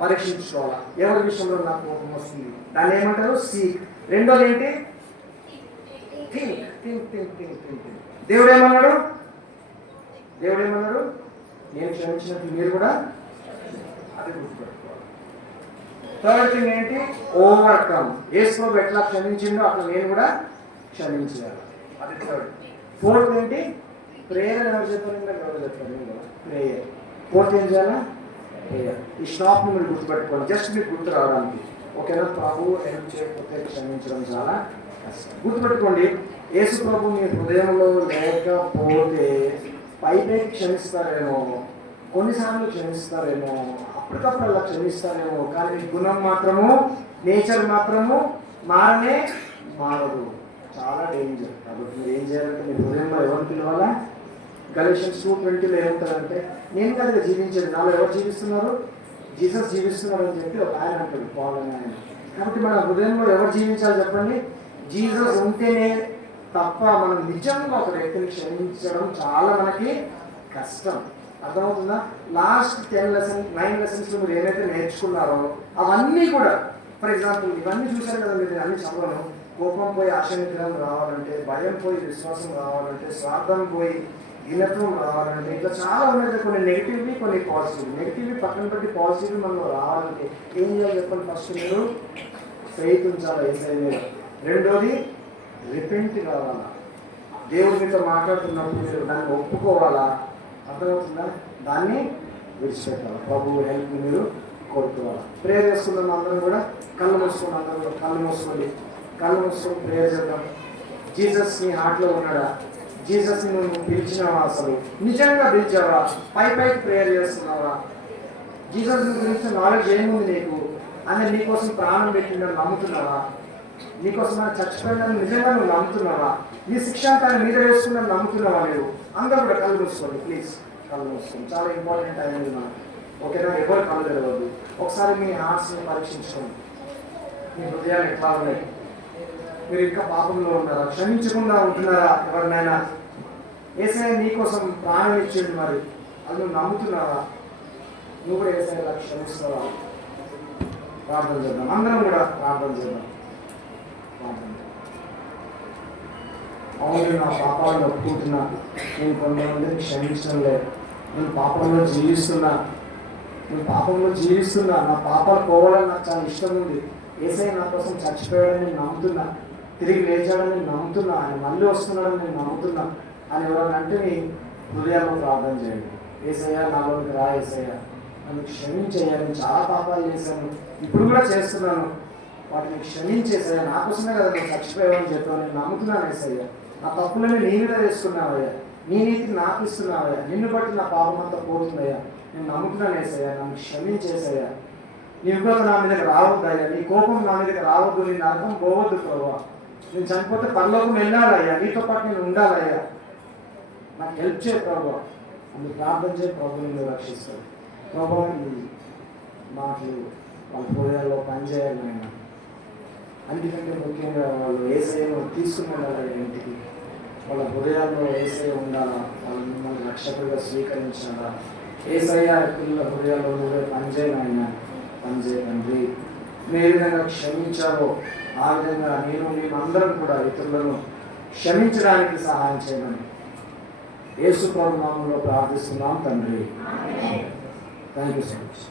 పరీక్షించుకోవాలా. ఎవరి విషయంలో నాకు కోపం వస్తుంది? దాన్ని ఏమంటారు? సీక్. రెండోది ఏంటి? థింక్. దేవుడు ఏమన్నాడు? నేను క్షమించినట్టు మీరు కూడా అది గుర్తుపెట్టుకోవాలి. థర్డ్ థింగ్ ఏంటి? ఓవర్కమ్. యేసు ఎట్లా క్షమించిండో అట్లా నేను కూడా క్షమించాలి. అది థర్డ్. ఫోర్త్ ఏంటి? ప్రేయర్. ఎవరు చెప్పారు? ప్రేయర్. ఫోర్త్ ఏం చేయాలా? ప్రేయర్. ఈ స్టాప్ని మీరు గుర్తుపెట్టుకోండి, జస్ట్ మీకు గుర్తు రావడానికి. ఓకేనా? ప్రభు హెల్ప్ చేయకపోతే క్షమించడం చాలా కష్టం. గుర్తుపెట్టుకోండి, యేసు ప్రభు మీ హృదయంలో లేకపోతే పైపైకి క్షమిస్తారేమో, కొన్నిసార్లు క్షమిస్తారేమో, అప్పటికప్పుడు అలా క్షమిస్తారేమో, కానీ గుణం మాత్రము, నేచర్ మాత్రము మారదు. చాలా డేంజర్. కాబట్టి మీరు ఏం చేయాలంటే మీ హృదయంలో ఎవరిని పిలవాలా? గలేషియన్స్ 2:20 ఏముంటుందంటే, నేను కదా జీవించేది, నాలో ఎవరు జీవిస్తున్నారు? జీసస్ జీవిస్తున్నారు అని చెప్పి ఒక ఆయన అంటాడు, పాల్ అని ఆయన. కాబట్టి మన హృదయంలో ఎవరు జీవించాలి చెప్పండి? జీసస్ ఉంటేనే తప్ప మనం నిజంగా ఒక వ్యక్తిని క్షమించడం చాలా మనకి కష్టం. అర్థమవుతుందా? లాస్ట్ 9 లెసన్స్లో మీరు ఏదైతే నేర్చుకున్నారో అవన్నీ కూడా, ఫర్ ఎగ్జాంపుల్ ఇవన్నీ చూశారు కదా మీరు, అన్ని చదవను. కోపం పోయి ఆశనిగ్రహం రావాలంటే, భయం పోయి విశ్వాసం రావాలంటే, స్వార్థం పోయి ఘనత్వం రావాలంటే, ఇట్లా చాలా ఉన్నాయి. కొన్ని నెగిటివ్వి, కొన్ని పాజిటివ్. నెగిటివ్వి పక్కన పెట్టి పాజిటివ్వి మనం రావాలంటే ఏం చేయాలి చెప్పండి? ఫస్ట్ మీరు ఫెయిత్ ఉంచాలి యేసయ్య మీద. రెండోది రిపెంట్ కావాలా. దేవుడి మీతో మాట్లాడుతున్నప్పుడు మీరు దాన్ని ఒప్పుకోవాలా. అర్థమవుతుందా? దాన్ని విడిచిపెట్టాలి. ప్రభు హెల్ప్ మీరు కోరుకోవాలి. ప్రేయర్ చేసుకున్నాం అందరం కూడా. కళ్ళు మూసుకోండి. కళ్ళు మూసుకొని ప్రేయర్ చేద్దాం. జీసస్ నీ హార్ట్లో ఉన్నాడా? జీసస్ నువ్వు పిలిచినావా? అసలు నిజంగా పిలిచావా? పైకి ప్రేయర్ చేస్తున్నావా? జీసస్ గురించి నాలెడ్జ్ ఏముంది నీకు? అని నీకోసం ప్రాణం పెట్టిందని నమ్ముతున్నావా? నీకోసం మనం చచ్చిపోయిందని నిజంగా నువ్వు నమ్ముతున్నావా? నీ శిక్ష అంతా మీద వేసుకున్నాను నమ్ముతున్నావా? మీరు అందరూ కూడా కళ్ళు మూసుకోండి ప్లీజ్. కళ్ళు మూసుకోండి. చాలా ఇంపార్టెంట్ అయింది మనం. ఓకేనా? ఎవరు కళ్ళు తెరవద్దు. ఒకసారి మీ హార్ట్స్ని పరీక్షించుకోండి. మీ హృదయాలు ఎట్లా ఉన్నాయి? మీరు ఇంకా పాపంలో ఉన్నారా? క్షమించకుండా ఉంటున్నారా ఎవరినైనా? యేసయ్య నీకోసం ప్రాణం ఇచ్చింది, మరి అది నువ్వు నమ్ముతున్నావా? నువ్వు కూడా యేసయ్యలా క్షమిస్తావా? ప్రార్థన చేద్దాం, అందరం కూడా ప్రార్థన చేద్దాం. అవును, నా పాపాలను ఒప్పుకుంటున్నా, నేను కొంతమందిని క్షమించడం లేదు, నేను పాపంలో జీవిస్తున్నా, నా పాపాలు పోవాలని నాకు చాలా ఇష్టం ఉంది. యేసయ్య నా కోసం చచ్చిపోయాడని నేను నమ్ముతున్నా, తిరిగి లేచాడని నేను నమ్ముతున్నా, ఆయన మళ్ళీ వస్తున్నాడని నేను నమ్ముతున్నా అని ఎవరైనా అంటే నీ హృదయాల్లో ప్రార్థన చేయండి. యేసయ్య నాలోకి రా, యేసయ్య నన్ను క్షమించేయ్యా, నేను చాలా పాపాలు చేశాను, ఇప్పుడు కూడా చేస్తున్నాను, వాటిని క్షమించేసయ్యా, నా కోసమే కదా నేను చచ్చిపోయావని చెప్పాను, నేను నమ్ముతున్నాను యేసయ్య, నా తప్పులని నీ మీద వేసుకున్నావయ్యా, నీ నీతిని నాకు ఇస్తున్నావయ్యా, నిన్ను బట్టి నా పాపం అంతా పోతుందయ్యా, నేను నమ్ముతున్నాను యేసయ్యా, నన్ను క్షమించేసయ్యా, నీ ఉగ్రత నా మీదకి రావద్దయ్యా, నీ కోపం నా మీదకి రావద్దు, నీ నరకం పోవద్దు ప్రభువా, నేను చనిపోతే పరలోకం వెళ్ళాలయ్యా, నీతో పాటు నేను ఉండాలయ్యా, నాకు హెల్ప్ చేయ ప్రభువా, అందుకు ప్రార్థన చేయ, ప్రభు నిన్ను రక్షిస్తాడు. ప్రభువా, ఈ మాటలు వాళ్ళ హృదయాల్లో పనిచేయాలి ఆయన, అందుకంటే ముఖ్యంగా వాళ్ళు యేసయ్యను తీసుకుని ఉండాలి ఇంటికి, వాళ్ళ హృదయాల్లో యేసయ్య ఉండాలా, వాళ్ళు మిమ్మల్ని రక్షకుడిగా స్వీకరించాలా. యేసయ్య పిల్లల హృదయాల్లో నువ్వే పనిచేయనైనా పనిచేయండి. ఏ విధంగా క్షమించావో ఆ విధంగా నేను మేమందరం కూడా ఇతరులను క్షమించడానికి సహాయం చేయమని యేసు ప్రభు నామములో ప్రార్థిస్తున్నాం తండ్రి. Thank you so much.